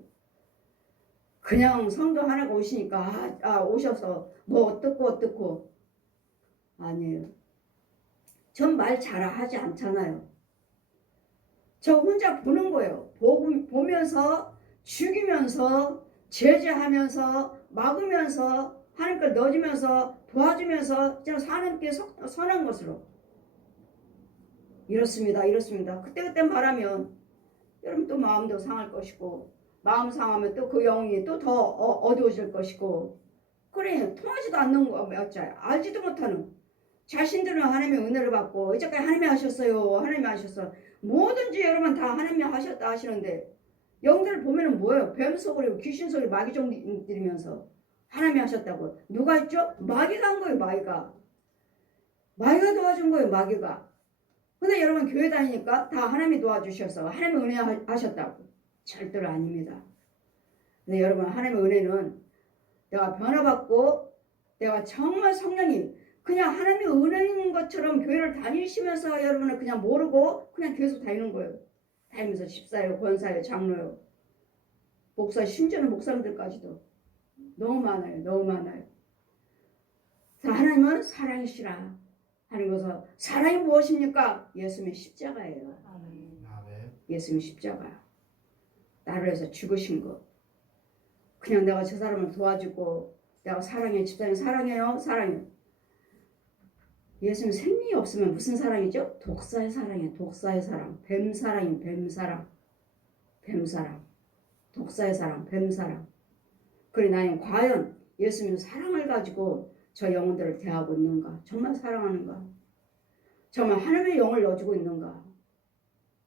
그냥 성도 하나가 오시니까 오셔서 뭐 어떻고 아니에요. 전 말 잘하지 않잖아요. 저 혼자 보는 거예요. 보면서 죽이면서 제재하면서 막으면서 하나님께 넣어주면서 도와주면서 하나님께 선한 것으로 이렇습니다. 그때 말하면 여러분 또 마음도 상할 것이고 마음 상하면 또 그 영이 또 더 어두워질 것이고 그래 통하지도 않는 거 맞자 알지도 못하는 자신들은 하나님의 은혜를 받고 이제까지 하나님이 하셨어요. 하나님이 하셨어. 뭐든지 여러분 다 하나님이 하셨다 하시는데 영들 보면은 뭐예요? 뱀 소리, 귀신 소리, 마귀 종 들이면서 하나님이 하셨다고. 누가 했죠? 마귀가 한 거예요. 마귀가 도와준 거예요. 마귀가. 근데 여러분 교회 다니니까 다 하나님이 도와주셔서 하나님의 은혜 하셨다고. 절대로 아닙니다. 근데 여러분 하나님의 은혜는 내가 변화받고 내가 정말 성령이 그냥 하나님의 은혜인 것처럼 교회를 다니시면서 여러분은 그냥 모르고 그냥 계속 다니는 거예요. 다니면서 집사예요, 권사예요, 장로예요, 목사, 심지어는 목사님들까지도 너무 많아요. 너무 많아요. 자, 하나님은 사랑이시라 하는 것은 사랑이 무엇입니까? 예수님의 십자가예요. 예수님의 십자가. 나를 위해서 죽으신 거. 그냥 내가 저 사람을 도와주고 내가 사랑해, 집사님 사랑해요, 사랑해요. 예수님 생명이 없으면 무슨 사랑이죠? 독사의 사랑이에요. 독사의 사랑. 뱀사랑이에요. 뱀사랑. 뱀사랑. 독사의 사랑. 뱀사랑. 그래 나는 과연 예수님의 사랑을 가지고 저 영혼들을 대하고 있는가? 정말 사랑하는가? 정말 하나님의 영을 넣어주고 있는가?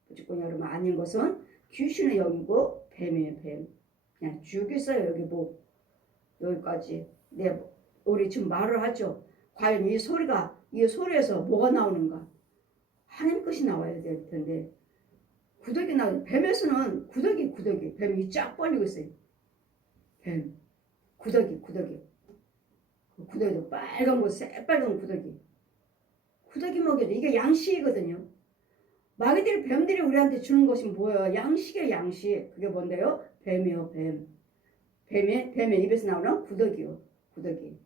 무조건 여러분 아닌 것은 귀신의 영이고 뱀이에요. 뱀. 그냥 죽였어요. 여기 뭐 여기까지. 우리 지금 말을 하죠. 과연 이 소리에서 뭐가 나오는가? 하나님 것이 나와야 될 텐데 구더기 나오죠. 뱀에서는 구더기 뱀이 쫙 벌리고 있어요. 뱀 구더기도 빨간 거 새빨간 구더기 먹여도 이게 양식이거든요. 마귀들이 뱀들이 우리한테 주는 것이 뭐예요? 양식이에요. 양식. 그게 뭔데요? 뱀이요. 뱀의 입에서 나오는 구더기요. 구더기.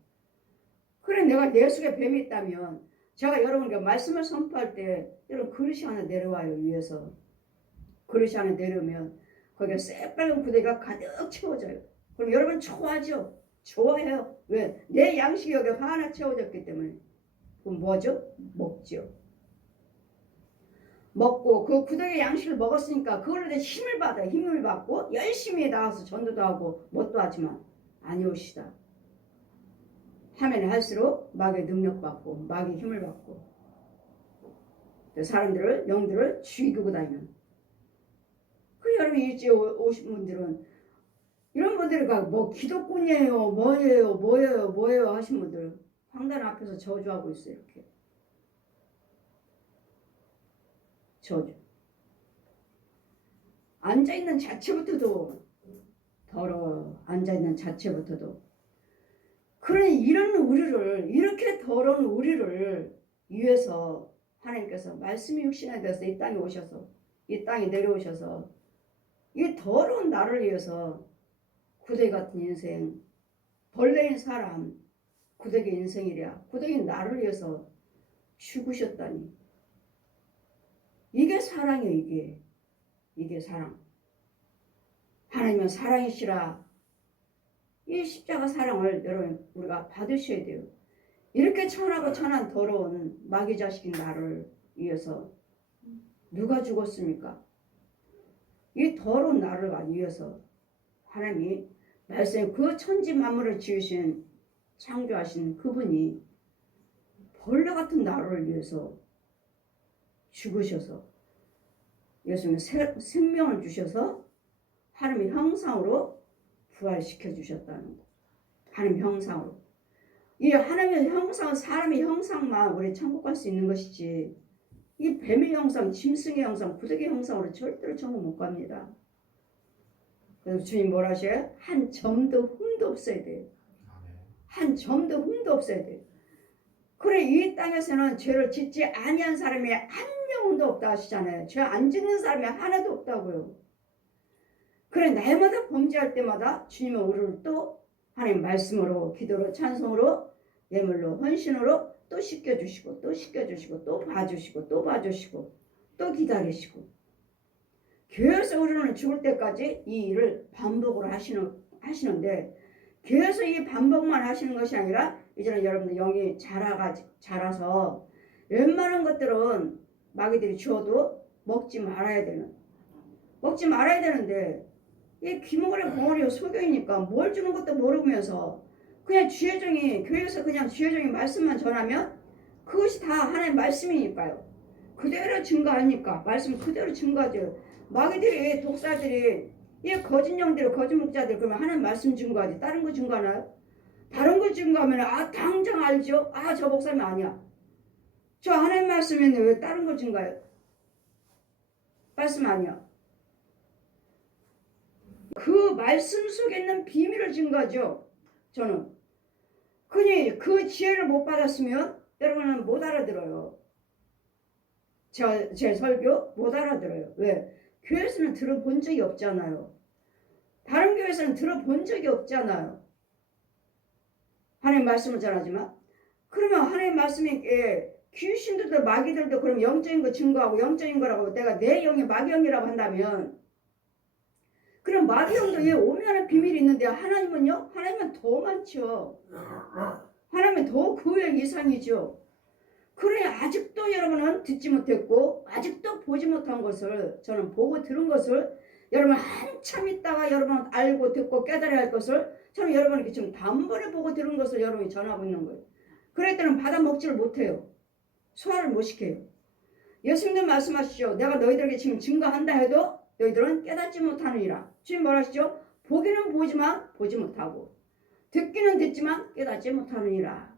그래 내가 내 속에 뱀이 있다면 제가 여러분께 말씀을 선포할 때 여러분 그릇이 하나 내려와요. 위에서 그릇이 하나 내려오면 거기에 새빨간 구더기가 가득 채워져요. 그럼 여러분 좋아하죠? 좋아해요. 왜? 내 양식이 여기 하나 채워졌기 때문에. 그럼 뭐죠? 먹죠. 먹고 그 구더기 양식을 먹었으니까 그걸로 힘을 받아요. 힘을 받고 열심히 나가서 전도도 하고 뭣도 하지만 아니오시다. 하면 할수록 마귀의 능력 받고 마귀의 힘을 받고 사람들을 영들을 죽이고 다니는. 그 여러분 일찍 오신 분들은 이런 분들이 뭐 기독군이에요, 뭐예요 하신 분들 황단 앞에서 저주하고 있어요. 이렇게 저주. 앉아있는 자체부터도 더러워. 앉아있는 자체부터도. 그러니 이렇게 더러운 우리를 위해서 하나님께서 말씀이 육신에 대해서 이 땅에 오셔서 이 땅에 내려오셔서 이 더러운 나를 위해서 구더기 같은 인생, 벌레인 사람, 구더기 인생이랴. 구더기 나를 위해서 죽으셨다니. 이게 사랑이에요. 이게 사랑. 하나님은 사랑이시라. 이 십자가 사랑을 여러분 우리가 받으셔야 돼요. 이렇게 천하고 천한 더러운 마귀 자식인 나를 위해서 누가 죽었습니까? 이 더러운 나를 위해서 하나님이 말씀 그 천지 만물을 지으신 창조하신 그분이 벌레 같은 나를 위해서 죽으셔서 예수님은 생명을 주셔서 하나님의 형상으로 부활시켜 주셨다는 거. 하나님의 형상으로. 이 하나님의 형상은 사람의 형상만 우리 천국 갈 수 있는 것이지 이 뱀의 형상, 짐승의 형상, 구더기 형상으로 절대로 천국 못 갑니다. 그래서 주님 뭐라 하셔요? 한 점도 흠도 없어야 돼요. 한 점도 흠도 없어야 돼요. 그래 이 땅에서는 죄를 짓지 아니한 사람이 한 명도 없다 하시잖아요. 죄 안 짓는 사람이 하나도 없다고요. 그래 날마다 범죄할 때마다 주님은 우리를 또 하나님 말씀으로 기도로 찬송으로 예물로 헌신으로 또 씻겨주시고 또 씻겨주시고 또 봐주시고 또 봐주시고 또 기다리시고 교회에서 우리는 죽을 때까지 이 일을 반복으로 하시는데 교회에서 이 반복만 하시는 것이 아니라 이제는 여러분들 영이 자라서 웬만한 것들은 마귀들이 주어도 먹지 말아야 되는데 이 귀머거리 봉어리 소경이니까 뭘 주는 것도 모르면서 그냥 주여정이 교회에서 그냥 주여정이 말씀만 전하면 그것이 다 하나의 말씀이니까요. 그대로 증거하니까 말씀 그대로 증거하죠. 마귀들이 독사들이 이 거짓 영들 거짓 목자들 그러면 하나님 말씀 증거하지 다른 거 증거하나요? 다른 거 증거하면 당장 알죠. 저 목사님 아니야. 저 하나님 말씀인데 왜 다른 거 증거해요? 말씀 아니야. 그 말씀 속에 있는 비밀을 증거하죠. 저는. 그니 그 지혜를 못 받았으면 여러분은 못 알아들어요. 제 설교 못 알아들어요. 왜? 교회에서는 들어본 적이 없잖아요. 다른 교회에서는 들어본 적이 없잖아요. 하나님 말씀을 전하지만 그러면 하나님 말씀이 귀신들도 마귀들도 그럼 영적인 거 증거하고 영적인 거라고 내가 내 영이 마귀 영이라고 한다면 그럼 마귀 영도 오면한 비밀이 있는데 하나님은요? 하나님은 더 많죠. 하나님은 더 그 외 이상이죠. 그래 아직도 여러분은 듣지 못했고 아직도 보지 못한 것을 저는 보고 들은 것을 여러분 한참 있다가 여러분 알고 듣고 깨달아야 할 것을 저는 여러분에게 지금 단번에 보고 들은 것을 여러분이 전하고 있는 거예요. 그럴 때는 받아 먹지를 못해요. 소화를 못 시켜요. 예수님도 말씀하시죠. 내가 너희들에게 지금 증거한다 해도 너희들은 깨닫지 못하느니라. 지금 뭐라 하시죠? 보기는 보지만 보지 못하고 듣기는 듣지만 깨닫지 못하느니라.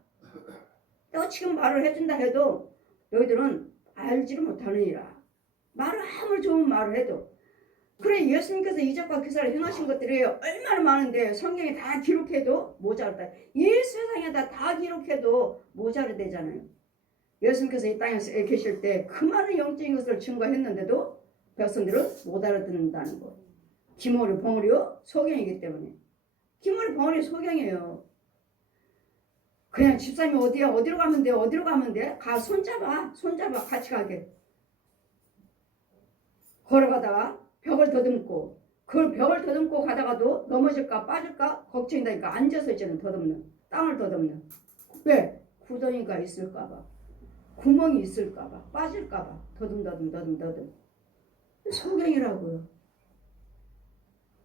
내가 지금 말을 해준다 해도 너희들은 알지를 못하느니라. 말을 아무리 좋은 말을 해도 그래 예수님께서 이적과 기사를 행하신 것들이 얼마나 많은데 성경에 다 기록해도 모자르다. 이 세상에다 다 기록해도 모자르대잖아요. 예수님께서 이 땅에 계실 때 그 많은 영적인 것을 증거했는데도 백성들은 못 알아듣는다는 거. 기머리 벙어리요? 소경이기 때문에. 기머리 벙어리 소경이에요. 그냥 집사님이 어디야? 어디로 가면 돼? 어디로 가면 돼? 가 손잡아 같이 가게. 걸어가다가 벽을 더듬고 그 벽을 더듬고 가다가도 넘어질까 빠질까 걱정이다니까 앉아서 있잖아요. 더듬는 땅을 더듬는. 왜? 구덩이가 있을까봐 구멍이 있을까봐 빠질까봐 더듬 소경이라고요.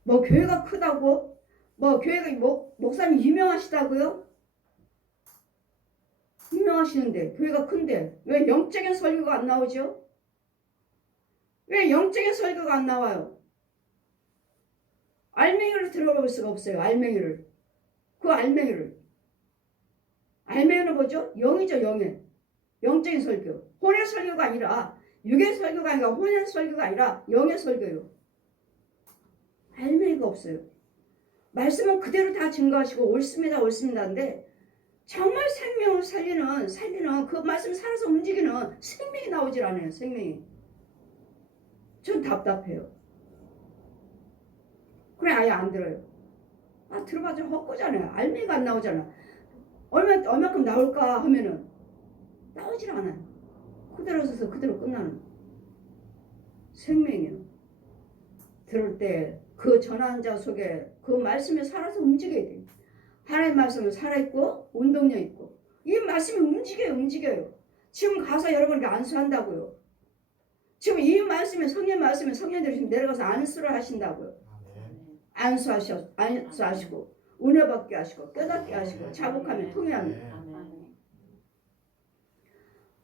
뭐 교회가 크다고 뭐 교회가 목사님 유명하시다고요? 유명하시는데 교회가 큰데 왜 영적인 설교가 안 나오죠? 왜 영적인 설교가 안 나와요? 알맹이를 들어볼 수가 없어요. 알맹이를. 그 알맹이는 뭐죠? 영이죠. 영적인 설교. 혼의 설교가 아니라 육의 설교가 아니라 혼의 설교가 아니라 영의 설교요. 알맹이가 없어요. 말씀은 그대로 다 증거하시고 옳습니다인데 정말 생명을 살리는 그 말씀 살아서 움직이는 생명이 나오질 않아요. 생명이. 전 답답해요. 그래 아예 안 들어요. 들어봐도 헛거잖아요. 알맹이가 안 나오잖아. 얼마큼 나올까 하면은 나오질 않아요. 그대로 서서 그대로 끝나는 생명이요. 들을 때 그 전하는 자 속에 그 말씀에 살아서 움직여야 돼요. 하나님의 말씀은 살아있고 운동력 있고 이 말씀이 움직여요. 지금 가서 여러분에게 안수한다고요. 지금 이 말씀에 성령 말씀에 성령들이 지금 내려가서 안수를 하신다고요. 안수하시고 은혜 받게 하시고 깨닫게 하시고 자복하며 통회하며.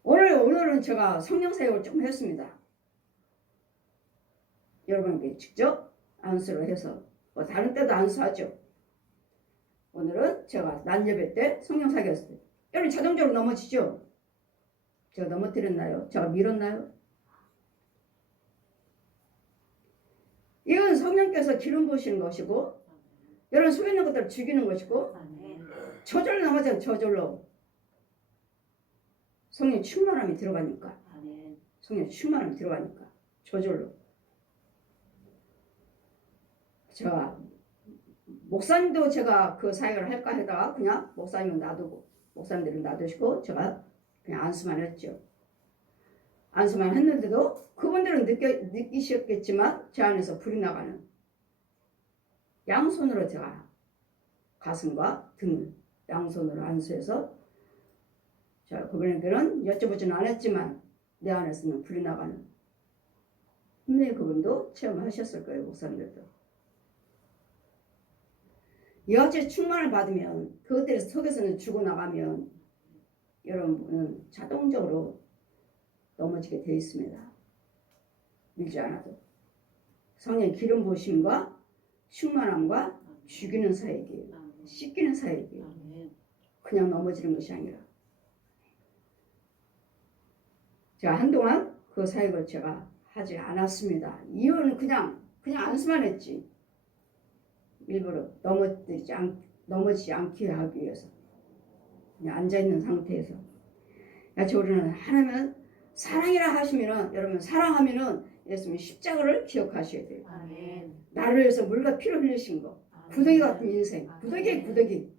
오늘은 제가 성령 사역을 조금 했습니다. 여러분에게 직접 안수를 해서 뭐 다른 때도 안수하죠. 오늘은 제가 낮 예배 때 성령 사역했어요. 여러분 자동적으로 넘어지죠? 제가 넘어뜨렸나요? 제가 밀었나요? 이건 성령께서 기름 부으시는 것이고 여러분 속에 있는 것들을 죽이는 것이고 저절로 넘어져요. 저절로. 성령 충만함이 들어가니까. 성령 충만함이 들어가니까. 저절로. 제가 목사님도 제가 그 사역을 할까 하다가 그냥 목사님은 놔두고 목사님들은 놔두시고 제가 그냥 안수만 했죠. 안수만 했는데도 그분들은 느끼셨겠지만 제 안에서 불이 나가는 양손으로 제가 가슴과 등을 양손으로 안수해서 제가 그분에게는 여쭤보지는 않았지만 내 안에서는 불이 나가는 분명히 그분도 체험하셨을 거예요. 목사님들도. 여제 충만을 받으면 그것들 속에서는 죽어나가면 여러분은 자동적으로 넘어지게 되어 있습니다. 밀지 않아도. 성령의 기름 부으심과 충만함과 죽이는 사역이에요. 씻기는 사역이에요. 그냥 넘어지는 것이 아니라. 제가 한동안 그 사역을 제가 하지 않았습니다. 이유는 그냥 안수만 했지. 일부러 넘어지지 않게 하기 위해서. 그냥 앉아있는 상태에서. 우리는 하나님은 사랑이라 하시면은, 여러분, 사랑하면은 예수님 십자가를 기억하셔야 돼요. 아멘. 나를 위해서 물과 피를 흘리신 거. 구더기 같은 인생. 구더기.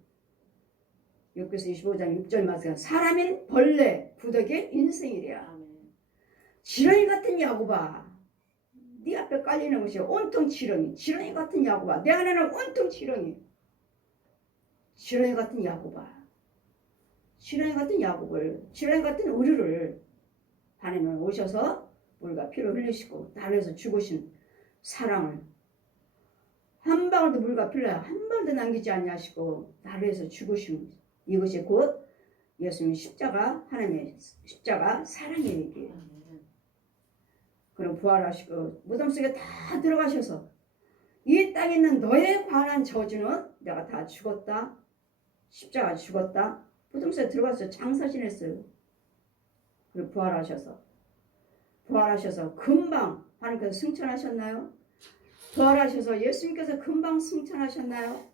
욥기서 25장 6절 말씀. 사람인 벌레, 구더기 인생이래야. 지렁이 같은 야곱아. 네 앞에 깔리는 것이 온통 지렁이 같은 야곱아. 내 안에는 온통 지렁이 같은 야곱아. 지렁이 같은 우리를 하나님은 오셔서 물과 피를 흘리시고 나를 위해서 죽으신 사랑을 한 방울도 물과 피를 한 방울도 남기지 아니하시고 나를 위해서 죽으신 이것이 곧 예수님의 십자가, 하나님의 십자가 사랑의 얘기예요. 그럼 부활하시고 무덤 속에 다 들어가셔서 이 땅에 있는 너에 관한 저주는 내가 다 죽었다. 십자가 죽었다. 무덤 속에 들어가서 장사 지냈어요. 그리고 부활하셔서 금방 하나님께서 승천하셨나요? 부활하셔서 예수님께서 금방 승천하셨나요?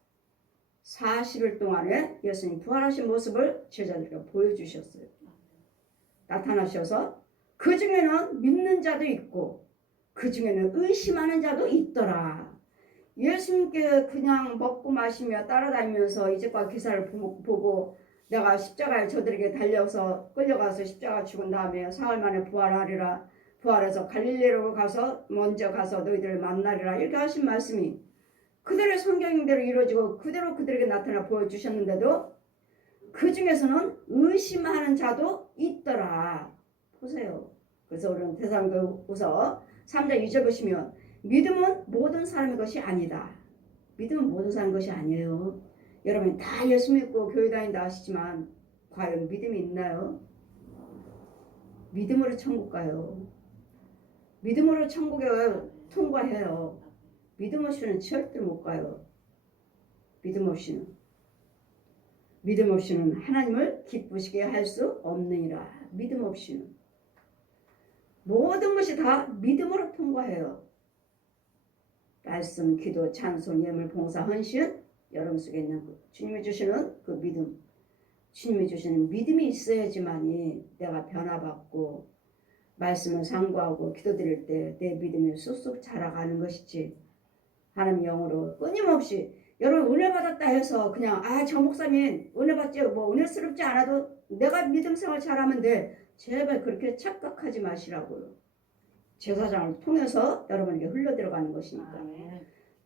40일 동안에 예수님 부활하신 모습을 제자들에게 보여주셨어요. 나타나셔서 그 중에는 믿는 자도 있고 그 중에는 의심하는 자도 있더라. 예수님께 그냥 먹고 마시며 따라다니면서 이제과 기사를 보고 내가 십자가에 저들에게 달려서 끌려가서 십자가 죽은 다음에 사흘 만에 부활하리라. 부활해서 갈릴리로 먼저 가서 너희들을 만나리라. 이렇게 하신 말씀이 그대로 성경대로 이루어지고 그대로 그들에게 나타나 보여주셨는데도 그 중에서는 의심하는 자도 있더라. 보세요. 그래서 우리는 데살로니가후서 3장 2절 보시면 믿음은 모든 사람의 것이 아니다. 믿음은 모든 사람의 것이 아니에요. 여러분 다 예수 믿고 교회 다닌다 하시지만 과연 믿음이 있나요? 믿음으로 천국 가요. 믿음으로 천국에 통과해요. 믿음 없이는 절대로 못 가요. 믿음 없이는 하나님을 기쁘시게 할 수 없느니라. 믿음 없이는 모든 것이 다 믿음으로 통과해요. 말씀, 기도, 찬송, 예물, 봉사, 헌신 여러분 속에 있는 주님이 주시는 그 믿음, 주님이 주시는 믿음이 있어야지만이 내가 변화받고 말씀을 상고하고 기도드릴 때 내 믿음이 쑥쑥 자라가는 것이지. 하나님 영으로 끊임없이 여러분 은혜 받았다 해서 그냥 저 목사님 은혜 받지 뭐 은혜스럽지 않아도 내가 믿음 생활 잘하면 돼. 제발 그렇게 착각하지 마시라고요. 제사장을 통해서 여러분에게 흘러들어가는 것이니까.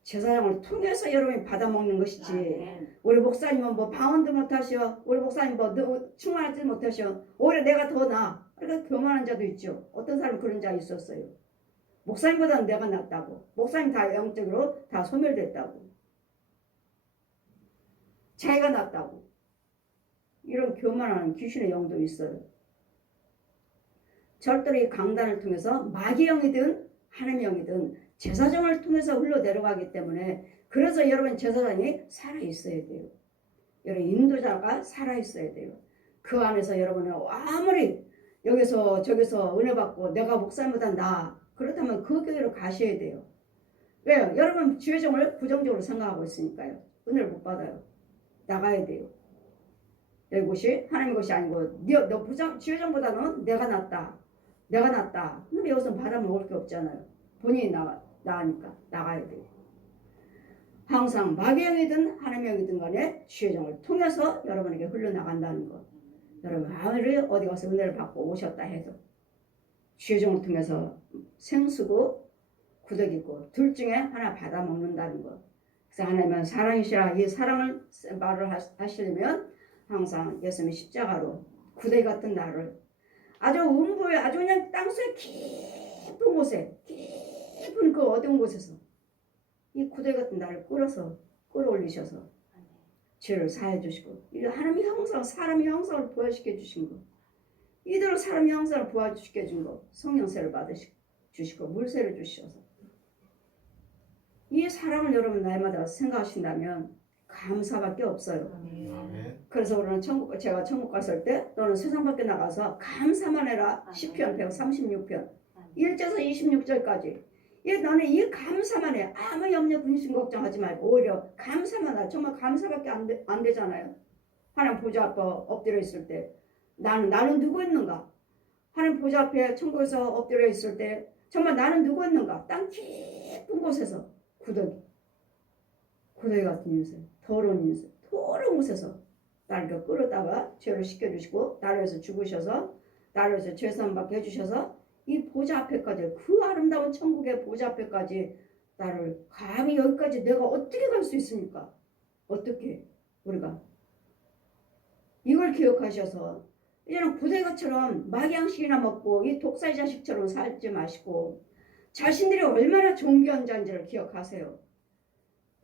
제사장을 통해서 여러분이 받아먹는 것이지. 우리 목사님은 뭐 방언도 못하셔. 우리 목사님 뭐 충만하지 못하셔. 오히려 내가 더 나아. 그러니까 교만한 자도 있죠. 어떤 사람은 그런 자 있었어요. 목사님보다는 내가 낫다고. 목사님 다 영적으로 다 소멸됐다고. 자기가 낫다고. 이런 교만하는 귀신의 영도 있어요. 절대로 이 강단을 통해서 마귀 영이든 하나님의 영이든 제사장을 통해서 흘러 내려가기 때문에 그래서 여러분 제사장이 살아있어야 돼요. 여러분 인도자가 살아있어야 돼요. 그 안에서 여러분은 아무리 여기서 저기서 은혜 받고 내가 목사님보다 나아 그렇다면 그 교회로 가셔야 돼요. 왜요? 여러분 주의종을 부정적으로 생각하고 있으니까요. 은혜를 못 받아요. 나가야 돼요. 이곳이 하나님의 것이 아니고 너 주의종보다는 내가 낫다. 근데 여기서 받아먹을 게 없잖아요. 본인이 나으니까 나가야 돼요. 항상 마귀의 영이든 하나님의 영이든 간에 주의종을 통해서 여러분에게 흘러나간다는 것. 여러분 아무리 어디 가서 은혜를 받고 오셨다 해도 주의종을 통해서 생수고 구더기고 둘 중에 하나 받아먹는다는 것. 그래서 하나님은 사랑이시라. 이 사랑을 말을 하시려면 항상 예수님의 십자가로 구더기 같은 나를 아주 음부에 아주 그냥 땅속에 깊은 곳에 깊은 그 어두운 곳에서 이 구더기 같은 나를 끌어올리셔서 죄를 사해 주시고 이 하나님의 형상, 사람의 형상을 부활시켜 주신 거, 이대로 사람의 형상을 부활시켜 준 거, 성령세를 주시고 물세를 주셔서 이 사랑을 여러분 날마다 생각하신다면 감사밖에 없어요. 아멘. 그래서 우리는 제가 천국 갔을 때 또는 세상 밖에 나가서 감사만 해라. 시편 136편 1절에서 26절까지 너는 이 감사만 해. 아무 염려 근심 걱정하지 말고 오히려 감사만 해. 정말 감사밖에 안 되잖아요. 하나님 보좌 앞에 엎드려 있을 때 나는 누구 있는가? 하나님 보좌 앞에 천국에서 엎드려 있을 때 정말 나는 누구 있는가? 땅 깊은 곳에서 구더기 같은 인생, 더러운 인생, 더러운 곳에서 나를 끌어다가 죄를 씻겨주시고 나를 위해서 죽으셔서 나를 위해서 죄사함 받게 해주셔서 이 보좌 앞에까지, 그 아름다운 천국의 보좌 앞에까지 나를 감히 여기까지 내가 어떻게 갈 수 있습니까? 어떻게 우리가 이걸 기억하셔서 이제는 구더기처럼 마귀양식이나 먹고 이 독사의 자식처럼 살지 마시고 자신들이 얼마나 존귀한 자인지를 기억하세요.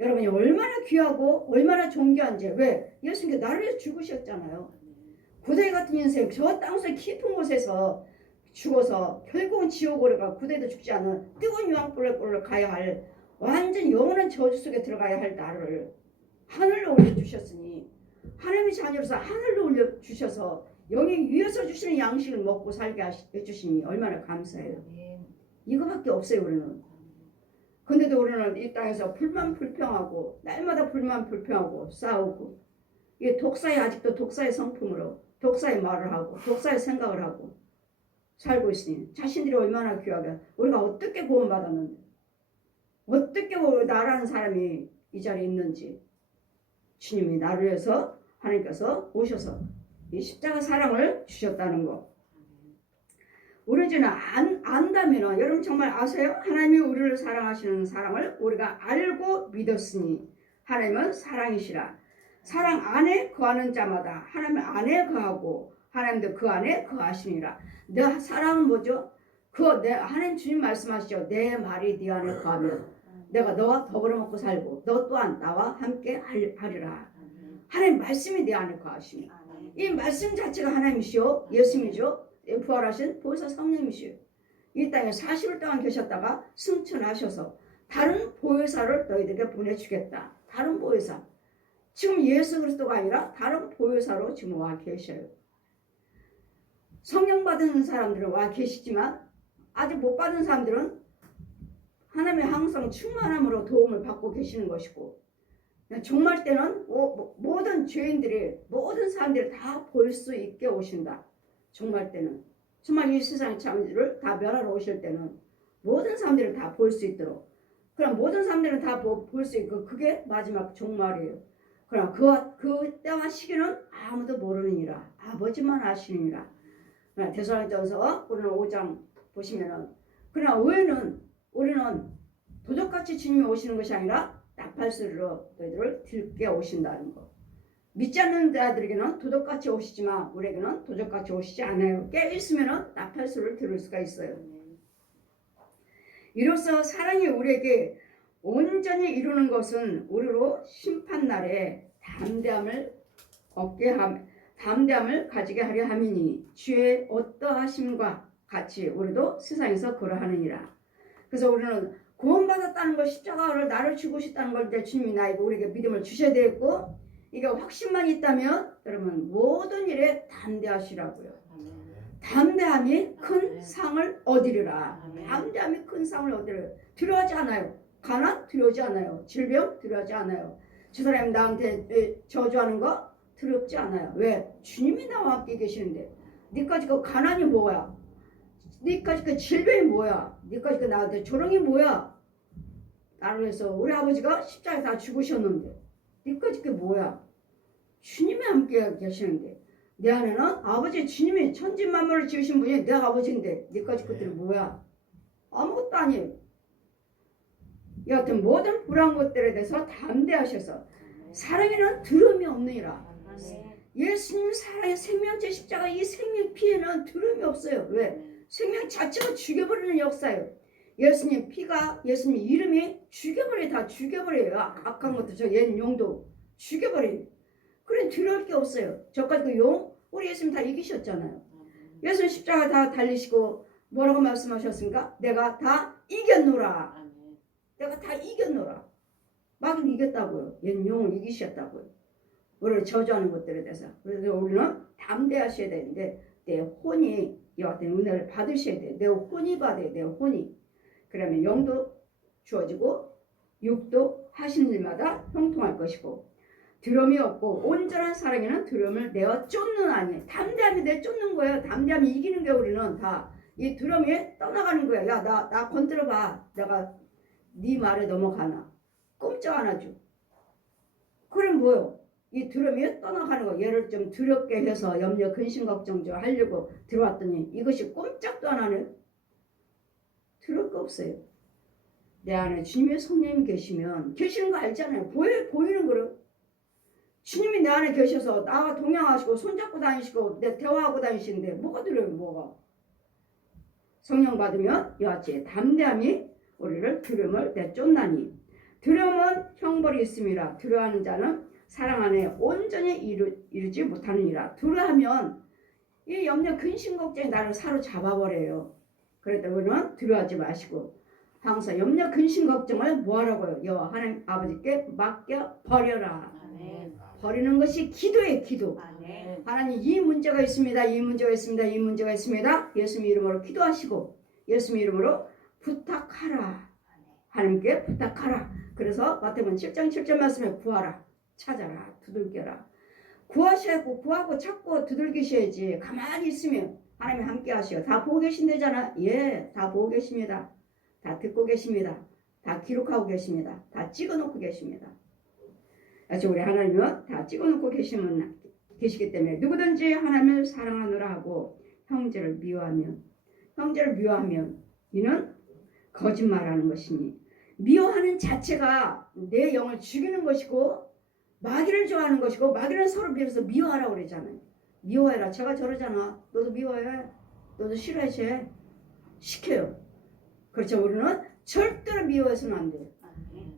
여러분이 얼마나 귀하고 얼마나 존귀한지. 왜? 예수님께서 나를 위해서 죽으셨잖아요. 구더기 같은 인생, 저 땅속의 깊은 곳에서 죽어서 결국은 지옥으로 가, 구더기도 죽지 않은 뜨거운 유황불로 가야 할 완전 영원한 저주 속에 들어가야 할 나를 하늘로 올려주셨으니, 하나님의 자녀로서 하늘로 올려주셔서 여기 위에서 주시는 양식을 먹고 살게 해주시니 얼마나 감사해요. 이거밖에 없어요. 우리는. 근데도 우리는 이 땅에서 불평하고 날마다 불평하고 싸우고, 이게 아직도 독사의 성품으로 독사의 말을 하고 독사의 생각을 하고 살고 있으니 자신들이 얼마나 귀하게, 우리가 어떻게 구원받았는데 어떻게 나라는 사람이 이 자리에 있는지, 주님이 나를 위해서 하나님께서 오셔서 이 십자가 사랑을 주셨다는 거, 우리 이제는 안다면, 여러분 정말 아세요? 하나님이 우리를 사랑하시는 사랑을 우리가 알고 믿었으니 하나님은 사랑이시라. 사랑 안에 거하는 자마다 하나님 안에 거하고 하나님도 그 안에 거하시니라. 내 사랑은 뭐죠? 하나님 주님 말씀하시죠. 내 말이 네 안에 거하면 내가 너와 더불어 먹고 살고 너 또한 나와 함께 하리라. 하나님 말씀이 내 안에 거하시니, 이 말씀 자체가 하나님이시오, 예수님이죠. 부활하신 보혜사 성령이시오. 이 땅에 40일 동안 계셨다가 승천하셔서 다른 보혜사를 너희들에게 보내주겠다. 다른 보혜사. 지금 예수 그리스도가 아니라 다른 보혜사로 지금 와 계셔요. 성령 받은 사람들은 와 계시지만 아직 못 받은 사람들은 하나님의 항상 충만함으로 도움을 받고 계시는 것이고, 종말 때는 모든 죄인들이, 모든 사람들이 다 볼 수 있게 오신다. 종말 때는 정말 이 세상의 참들을 다 멸하러 오실 때는 모든 사람들이 다 볼 수 있도록, 그럼 모든 사람들은 다 볼 수 있고 그게 마지막 종말이에요. 그럼 그 때와 시기는 아무도 모르느니라 아버지만 아시느니라. 데살로니가전서 우리는 5장 보시면은, 그러나 우리는 도적같이 주님이 오시는 것이 아니라 나팔소리로 너희들을 들게 오신다는 거. 믿지 않는 자들에게는 도적같이 오시지만 우리에게는 도적같이 오시지 않아요. 깨어있으면 나팔소리를 들을 수가 있어요. 이로써 사랑이 우리에게 온전히 이루는 것은 우리로 심판날에 담대함을 가지게 하려 함이니 주의 어떠하심과 같이 우리도 세상에서 그러하느니라. 그래서 우리는 구원받았다는 것, 십자가를 나를 죽으셨다는 걸 이제 주님이 우리에게 믿음을 주셔야 되겠고, 이게 확신만 있다면 여러분 모든 일에 담대하시라고요. 담대함이 큰 상을 얻으리라. 담대함이 큰 상을 얻으리라. 두려워하지 않아요. 가난 두려워하지 않아요. 질병 두려워하지 않아요. 저 사람이 나한테 저주하는 거 두렵지 않아요. 왜? 주님이 나와 함께 계시는데. 니까지 그 가난이 뭐야? 니까지 그 질병이 뭐야? 니까지 그 나한테 조롱이 뭐야? 나를 위해서 우리 아버지가 십자가에 다 죽으셨는데 니까지 그게 뭐야? 주님이 함께 계시는데 내 안에는 아버지, 주님이 천지만물을 지으신 분이 내 아버지인데 니까지 그들이 뭐야? 아무것도 아니에요. 여하튼 모든 불안한 것들에 대해서 담대하셔서 사랑에는 두려움이 없느니라. 예수님 사랑의 생명제 십자가, 이 생명 피에는 두려움이 없어요. 왜? 생명 자체가 죽여버리는 역사예요. 예수님 피가, 예수님 이름이 다 죽여버려요. 악한 것도 저 옛 용도 죽여버려요. 그래 두려울 게 없어요. 저까지 그 용 우리 예수님 다 이기셨잖아요. 예수님 십자가 다 달리시고 뭐라고 말씀하셨습니까? 내가 다 이겼노라. 내가 다 이겼노라. 막 이겼다고요. 얘는 용을 이기셨다고요. 우리를 저주하는 것들에 대해서. 그래서 우리는 담대하셔야 되는데 내 혼이 이와 같은 은혜를 받으셔야 돼요. 내 혼이 받아야 돼요. 혼이. 그러면 영도 주어지고 육도 하시는 일마다 형통할 것이고 두려움이 없고 온전한 사랑에는 두려움을 내어 쫓는 아니. 담대함이 내 쫓는 거예요. 담대함이 이기는 게 우리는 다 이 두려움이 떠나가는 거야. 야, 나 건드려봐. 내가 네 말에 넘어가나. 꼼짝 안 하죠. 그럼 뭐요? 이 두려움이 떠나가는 거. 얘를 좀 두렵게 해서 염려, 근심, 걱정 좀 하려고 들어왔더니 이것이 꼼짝도 안 하네. 두려울 거 없어요. 내 안에 주님의 성령님 계시는 거 알잖아요. 보이는 거를. 주님이 내 안에 계셔서 나와 동행하시고 손잡고 다니시고 내 대화하고 다니시는데 뭐가 두려워요? 뭐가? 성령 받으면 이와 같이 담대함이 우리를 두려움을 내쫓나니 두려움은 형벌이 있음이라. 두려워하는 자는 사랑 안에 온전히 이루지 못하느니라. 두려워하면 이 염려 근심 걱정이 나를 사로잡아버려요. 그래서 우리는 두려워하지 마시고 항상 염려 근심 걱정을 뭐하라고요? 여호와 하나님 아버지께 맡겨 버려라. 버리는 것이 기도예요. 기도. 하나님 이 문제가 있습니다. 이 문제가 있습니다. 이 문제가 있습니다. 예수님 이름으로 기도하시고 예수님 이름으로 부탁하라. 하나님께 부탁하라. 그래서 마태복음 7장 7절 말씀에 구하라. 찾아라. 두들겨라. 구하셔야고 구하고 찾고 두들기셔야지. 가만히 있으면 하나님 함께 하시오. 다 보고 계신대잖아. 예, 다 보고 계십니다. 다 듣고 계십니다. 다 기록하고 계십니다. 다 찍어놓고 계십니다. 그래서 우리 하나님은 다 찍어놓고 계시기 때문에 누구든지 하나님을 사랑하노라 하고 형제를 미워하면 이는 거짓말하는 것이니 미워하는 자체가 내 영을 죽이는 것이고 마귀를 좋아하는 것이고 마귀는 서로 비해서 미워하라고 그러잖아요. 미워해라. 제가 저러잖아. 너도 미워해. 너도 싫어해. 시켜요. 그렇죠. 우리는 절대로 미워해서는 안 돼요.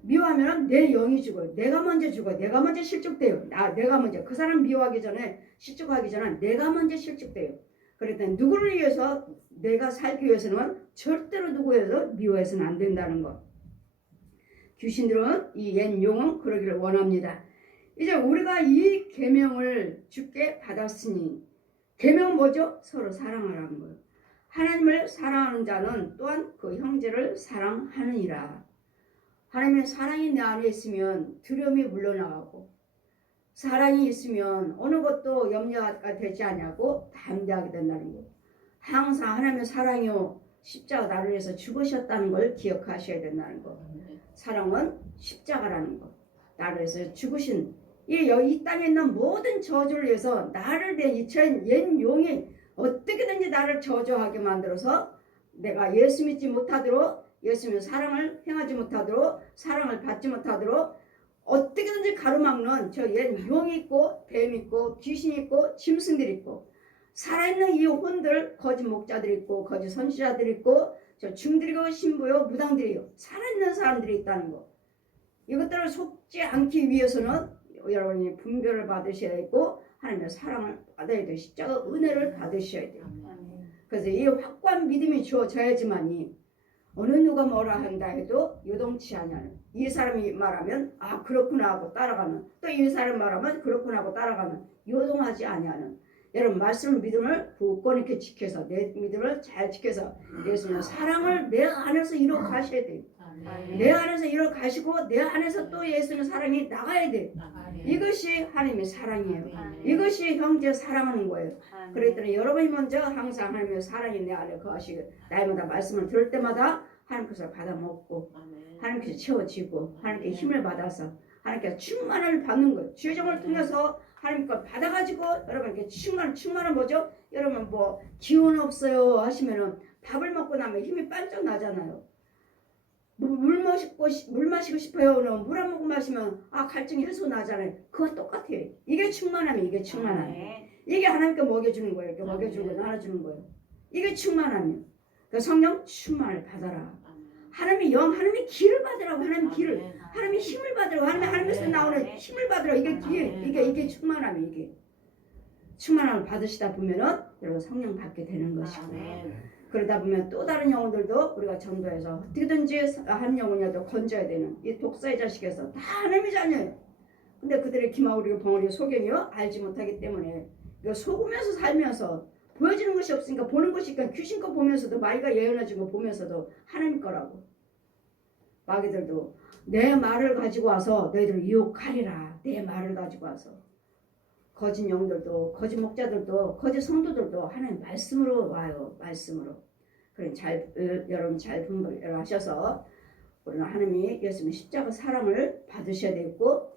미워하면 내 영이 죽어요. 내가 먼저 죽어요. 내가 먼저 실족돼요. 내가 먼저. 그 사람 미워하기 전에 실족하기 전에 내가 먼저 실족돼요. 그랬더니 누구를 위해서 내가 살기 위해서는 절대로 누구에서 미워해서는 안 된다는 것. 귀신들은 이 옛 용은 그러기를 원합니다. 이제 우리가 이 계명을 주께 받았으니 계명은 뭐죠? 서로 사랑하라는 거예요. 하나님을 사랑하는 자는 또한 그 형제를 사랑하느니라. 하나님의 사랑이 내 안에 있으면 두려움이 물러나가고 사랑이 있으면 어느 것도 염려가 되지 않냐고 담대하게 된다는 거. 항상 하나님의 사랑이요 십자가 나를 위해서 죽으셨다는 걸 기억하셔야 된다는 거. 사랑은 십자가라는 거. 나를 위해서 죽으신 이 땅에 있는 모든 저주를 위해서 나를 낸 이처럼 옛 용이 어떻게든지 나를 저주하게 만들어서 내가 예수 믿지 못하도록 예수님의 사랑을 행하지 못하도록 사랑을 받지 못하도록 어떻게든지 가로막는 저 옛 용이 있고 뱀 있고 귀신 있고 짐승들이 있고 살아있는 이 혼들 거짓 목자들이 있고 거짓 선지자들이 있고 저 중들이고 신부요 무당들이요 살아있는 사람들이 있다는 거. 이것들을 속지 않기 위해서는 여러분이 분별을 받으셔야 있고 하나님의 사랑을 받아야 돼요. 십자가 은혜를 받으셔야 돼요. 그래서 이 확고한 믿음이 주어져야지만이 어느 누가 뭐라 한다 해도 요동치 않냐는 이 사람이 말하면 아 그렇구나 하고 따라가는 또 이 사람 말하면 그렇구나 하고 따라가는 요동하지 아니하는 여러분 말씀 믿음을 굳건히 이렇게 지켜서 내 믿음을 잘 지켜서 예수님의 사랑을 내 안에서 이루어 가셔야 돼요. 내 안에서 이루어 가시고 내 안에서 또 예수님의 사랑이 나가야 돼요. 이것이 하나님의 사랑이에요. 이것이 형제 사랑하는 거예요. 그랬더니 여러분이 먼저 항상 하나님의 사랑이 내 안에 거하시고 날마다 말씀을 들을 때마다 하나님께서 받아먹고 하나님께서 채워지고 하나님께 힘을 받아서 하나님께 충만을 받는 거예요. 주정을 통해서 하나님 걸 받아가지고 여러분께 충만은 뭐죠? 여러분 뭐 기운 없어요 하시면은 밥을 먹고 나면 힘이 반짝 나잖아요. 물 마시고 싶어요. 물 안 먹고 마시면 갈증이 해소 나잖아요. 그거 똑같아요. 이게 충만함이에요. 이게 이게 하나님께 먹여주는 거예요. 이렇게 먹여주는 거 나눠주는 거예요. 이게 충만함이에요. 그러니까 성령 충만을 받아라. 하나님의 길을 받으라고 하나님의 길을 하나님의 힘을 받으라고 하나님께서 나오는 충만을 힘을 받으라. 이게 충만함이 이게 충만함을 받으시다 보면은 여러분 성령 받게 되는 것이고 그러다 보면 또 다른 영혼들도 우리가 전도해서 어떻게든지 한 영혼이라도 건져야 되는 이 독사의 자식에서 다 하나님의 자녀예요. 근데 그들의 기마우리고 벙어리고 소견이요 알지 못하기 때문에 이거 속으면서 살면서 보여지는 것이 없으니까 보는 것이 있으니까 귀신 거 보면서도 마귀가 예언해준 거 보면서도 하나님 거라고 마귀들도 내 말을 가지고 와서 너희들 유혹하리라. 내 말을 가지고 와서 거짓 영들도 거짓 목자들도 거짓 성도들도 하나님 말씀으로 와요. 말씀으로. 그래 여러분 잘 분별하셔서 우리는 하나님이 예수님의 십자가 사랑을 받으셔야 되고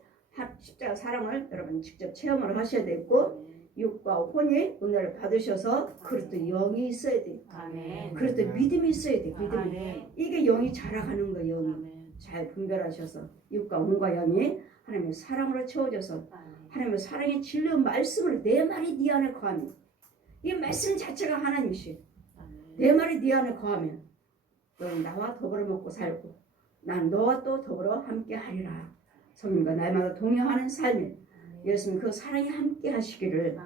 십자가 사랑을 여러분 직접 체험을 하셔야 되고 육과 혼이 은혜를 받으셔서 그리고 영이 있어야 돼. 그리고 또 믿음이 있어야 돼. 믿음이. 이게 영이 자라가는 거예요. 영이. 잘 분별하셔서 육과 혼과 영이 하나님의 사랑으로 채워져서 하나님의 사랑의 진리의 말씀을 내 말이 네 안에 거하면 이 말씀 자체가 하나님이시. 내 말이 네 안에 거하면 너는 나와 더불어 먹고 살고 난 너와 또 더불어 함께 하리라. 성령과 날마다 동행하는 삶을 예수님 그 사랑이 함께 하시기를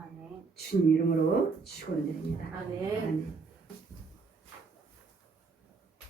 주님 이름으로 축원드립니다. 아멘.